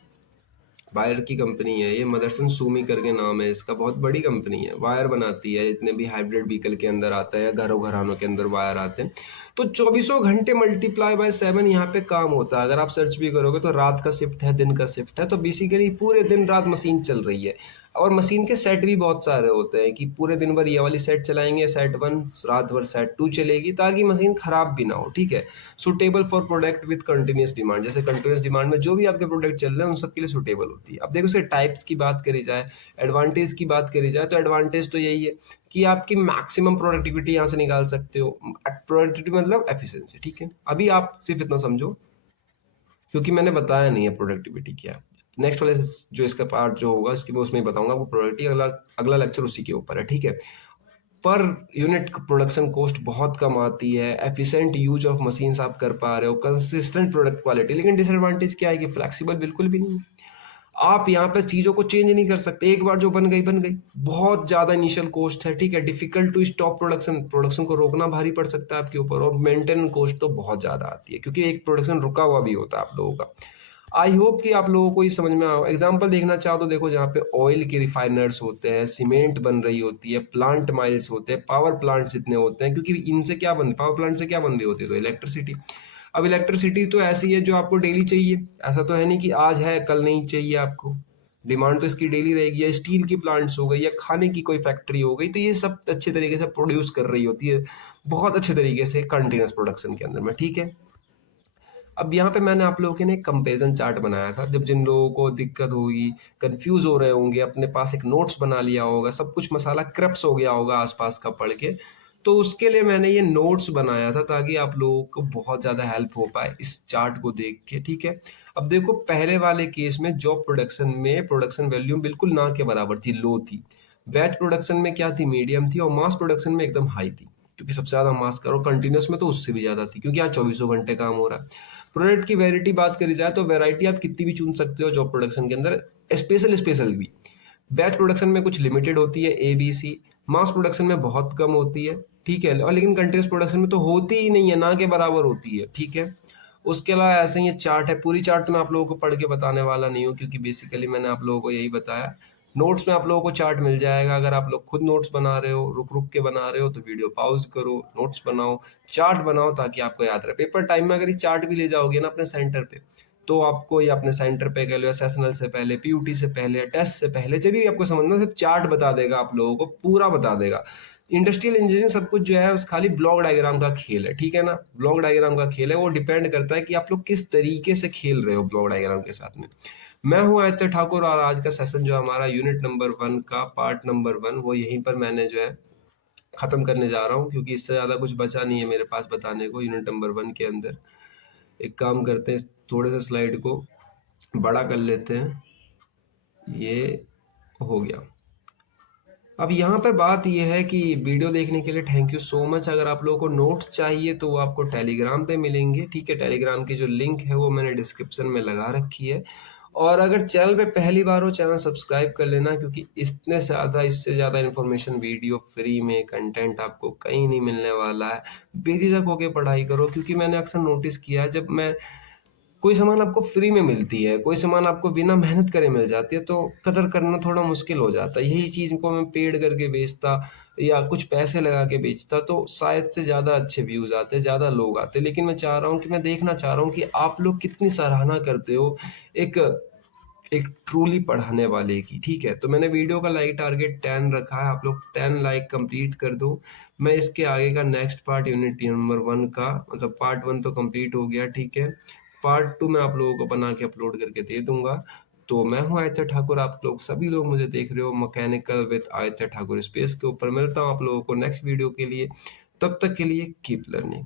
वायर की कंपनी है, ये मदरसन सूमी करके नाम है इसका, बहुत बड़ी कंपनी है, वायर बनाती है। जितने भी हाइब्रिड व्हीकल के अंदर आता है या घरों घरानों के अंदर वायर आते हैं, तो 24 घंटे मल्टीप्लाई बाय 7 यहाँ पे काम होता है। अगर आप सर्च भी करोगे तो रात का शिफ्ट है, दिन का शिफ्ट है, तो बेसिकली पूरे दिन रात मशीन चल रही है। और मशीन के सेट भी बहुत सारे होते हैं कि पूरे दिन भर ये वाली सेट चलाएंगे, सेट 1, रात भर सेट 2 चलेगी, ताकि मशीन खराब भी ना हो, ठीक है। Suitable for product with continuous demand, जैसे कंटिन्यूस डिमांड में जो भी आपके प्रोडक्ट चल रहे हैं उन सबके लिए सुटेबल होती है। अब देखो इसके टाइप्स की बात करी जाए, एडवांटेज की बात करी जाए, तो एडवांटेज तो यही है कि आपकी मैक्सिमम प्रोडक्टिविटी यहाँ से निकाल सकते हो। प्रोडक्टिविटी मतलब एफिशिएंसी, ठीक है। अभी आप सिर्फ इतना समझो, क्योंकि मैंने बताया नहीं है प्रोडक्टिविटी क्या है। नेक्स्ट वाले जो इसका पार्ट जो होगा इसकी मैं उसमें ही बताऊंगा, वो प्रोडक्टिविटी अगला अगला लेक्चर उसी के ऊपर है, ठीक है। पर यूनिट प्रोडक्शन कॉस्ट बहुत कम आती है, एफिशिएंट यूज ऑफ मशीन्स आप कर पा रहे हो, कंसिस्टेंट प्रोडक्ट क्वालिटी। लेकिन डिसएडवांटेज क्या है कि फ्लेक्सिबल बिल्कुल भी नहीं है। आप यहाँ पे चीज़ों को चेंज नहीं कर सकते, एक बार जो बन गई बन गई। बहुत ज़्यादा इनिशियल कॉस्ट है, ठीक है। Difficult to stop production, production को रोकना भारी पड़ सकता है आपके ऊपर। और मेंटेनेंस कॉस्ट तो बहुत ज़्यादा आती है, क्योंकि एक प्रोडक्शन रुका हुआ भी होता है आप लोगों का। आई होप कि आप लोगों को ये समझ में आओ। एग्जाम्पल देखना चाहो तो देखो, जहाँ पे ऑयल के रिफाइनर्स होते हैं, सीमेंट बन रही होती है, प्लांट माइल्स होते हैं, पावर प्लांट जितने होते हैं, क्योंकि इनसे क्या बन पावर प्लांट से क्या बन रही होती है, तो इलेक्ट्रिसिटी। अब इलेक्ट्रिसिटी तो ऐसी है जो आपको डेली चाहिए, ऐसा तो है नहीं कि आज है कल नहीं चाहिए आपको। डिमांड तो इसकी डेली रहेगी। या स्टील की प्लांट्स हो गई या खाने की कोई फैक्ट्री हो गई, तो ये सब अच्छे तरीके से प्रोड्यूस कर रही होती है, बहुत अच्छे तरीके से कंटिन्यूस प्रोडक्शन के अंदर में, ठीक है। अब यहाँ पे मैंने आप लोगों के लिए एक कंपैरिजन चार्ट बनाया था, जब जिन लोगों को दिक्कत होगी, कंफ्यूज हो रहे होंगे, अपने पास एक नोट्स बना लिया होगा, सब कुछ मसाला क्रप्स हो गया होगा आसपास का पढ़ के, तो उसके लिए मैंने ये नोट्स बनाया था ताकि आप लोगों को बहुत ज़्यादा हेल्प हो पाए इस चार्ट को देख के, ठीक है। अब देखो पहले वाले केस में जॉब प्रोडक्शन में प्रोडक्शन वैल्यूम बिल्कुल ना के बराबर थी, लो थी। बैच प्रोडक्शन में क्या थी, मीडियम थी, और मास प्रोडक्शन में एकदम हाई थी, क्योंकि सबसे ज़्यादा मास करो। कंटिन्यूस में तो उससे भी ज़्यादा थी, क्योंकि यहाँ चौबीसों घंटे काम हो रहा है। प्रोडक्ट की वैरायटी बात करी जाए तो वैरायटी आप कितनी भी चुन सकते हो जॉब प्रोडक्शन के अंदर, स्पेशल स्पेशल भी। बैच प्रोडक्शन में कुछ लिमिटेड होती है, A B C. Mass production में बहुत कम होती है, ठीक है। और लेकिन कंटिन्यूस प्रोडक्शन में तो होती ही नहीं है, ना के बराबर होती है, ठीक है। उसके अलावा ऐसे ही ये चार्ट है, पूरी चार्ट तो मैं आप लोगों को पढ़ के बताने वाला नहीं हूँ, क्योंकि बेसिकली मैंने आप लोगों को यही बताया। नोट्स में आप लोगों को चार्ट मिल जाएगा। अगर आप लोग खुद नोट्स बना रहे हो, रुक रुक के बना रहे हो, तो वीडियो पॉज करो, नोट्स बनाओ, चार्ट बनाओ, ताकि आपको याद रहे। पेपर टाइम में अगर ये चार्ट भी ले जाओगे ना अपने सेंटर पे, तो आपको ये अपने सेंटर पे कह लो, या सेशनल से पहले, पीयूटी से पहले, या टेस्ट से पहले, जब भी आपको समझना, सिर्फ चार्ट बता देगा, आप लोगों को पूरा बता देगा। इंडस्ट्रियल इंजीनियरिंग सब कुछ जो है उस खाली ब्लॉक डायग्राम का खेल है, ठीक है ना। ब्लॉक डायग्राम का खेल है, वो डिपेंड करता है कि आप लोग किस तरीके से खेल रहे हो ब्लॉक डायग्राम के साथ में। मैं हूँ आदित्य ठाकुर, और आज का सेशन जो हमारा यूनिट नंबर 1 का पार्ट नंबर 1, वो यहीं पर मैंने जो है खत्म करने जा रहा हूँ, क्योंकि इससे ज़्यादा कुछ बचा नहीं है मेरे पास बताने को यूनिट नंबर 1 के अंदर। एक काम करते हैं, थोड़े से स्लाइड को बड़ा कर लेते हैं। ये हो गया। अब यहाँ पर बात ये है कि वीडियो देखने के लिए थैंक यू सो मच। अगर आप लोगों को नोट्स चाहिए तो वो आपको टेलीग्राम पे मिलेंगे, ठीक है। टेलीग्राम की जो लिंक है वो मैंने डिस्क्रिप्शन में लगा रखी है। और अगर चैनल पे पहली बार हो, चैनल सब्सक्राइब कर लेना, क्योंकि इससे ज़्यादा इन्फॉर्मेशन, वीडियो फ्री में कंटेंट आपको कहीं नहीं मिलने वाला है। बेझिझक होकर पढ़ाई करो, क्योंकि मैंने अक्सर नोटिस किया है, जब मैं कोई सामान आपको फ्री में मिलती है, कोई सामान आपको बिना मेहनत करे मिल जाती है, तो कदर करना थोड़ा मुश्किल हो जाता है। यही चीज़ को मैं पेड करके बेचता या कुछ पैसे लगा के बेचता, तो शायद से ज़्यादा अच्छे व्यूज़ आते, ज़्यादा लोग आते। लेकिन मैं चाह रहा हूँ कि मैं देखना चाह रहा हूँ कि आप लोग कितनी सराहना करते हो एक एक ट्रूली पढ़ाने वाले की, ठीक है। तो मैंने वीडियो का लाइक टारगेट 10 रखा है, आप लोग 10 लाइक कंप्लीट कर दो। मैं इसके आगे का नेक्स्ट पार्ट यूनिट नंबर 1 का, मतलब पार्ट 1 तो कंप्लीट हो गया, ठीक है। पार्ट 2 मैं आप लोगों को बना के अपलोड करके दे दूंगा। तो मैं हूं आदित्य ठाकुर, आप लोग सभी लोग मुझे देख रहे हो mechanical with Aditya Thakur space के ऊपर। मिलता हूं आप लोगों को नेक्स्ट वीडियो के लिए, तब तक के लिए कीप लर्निंग।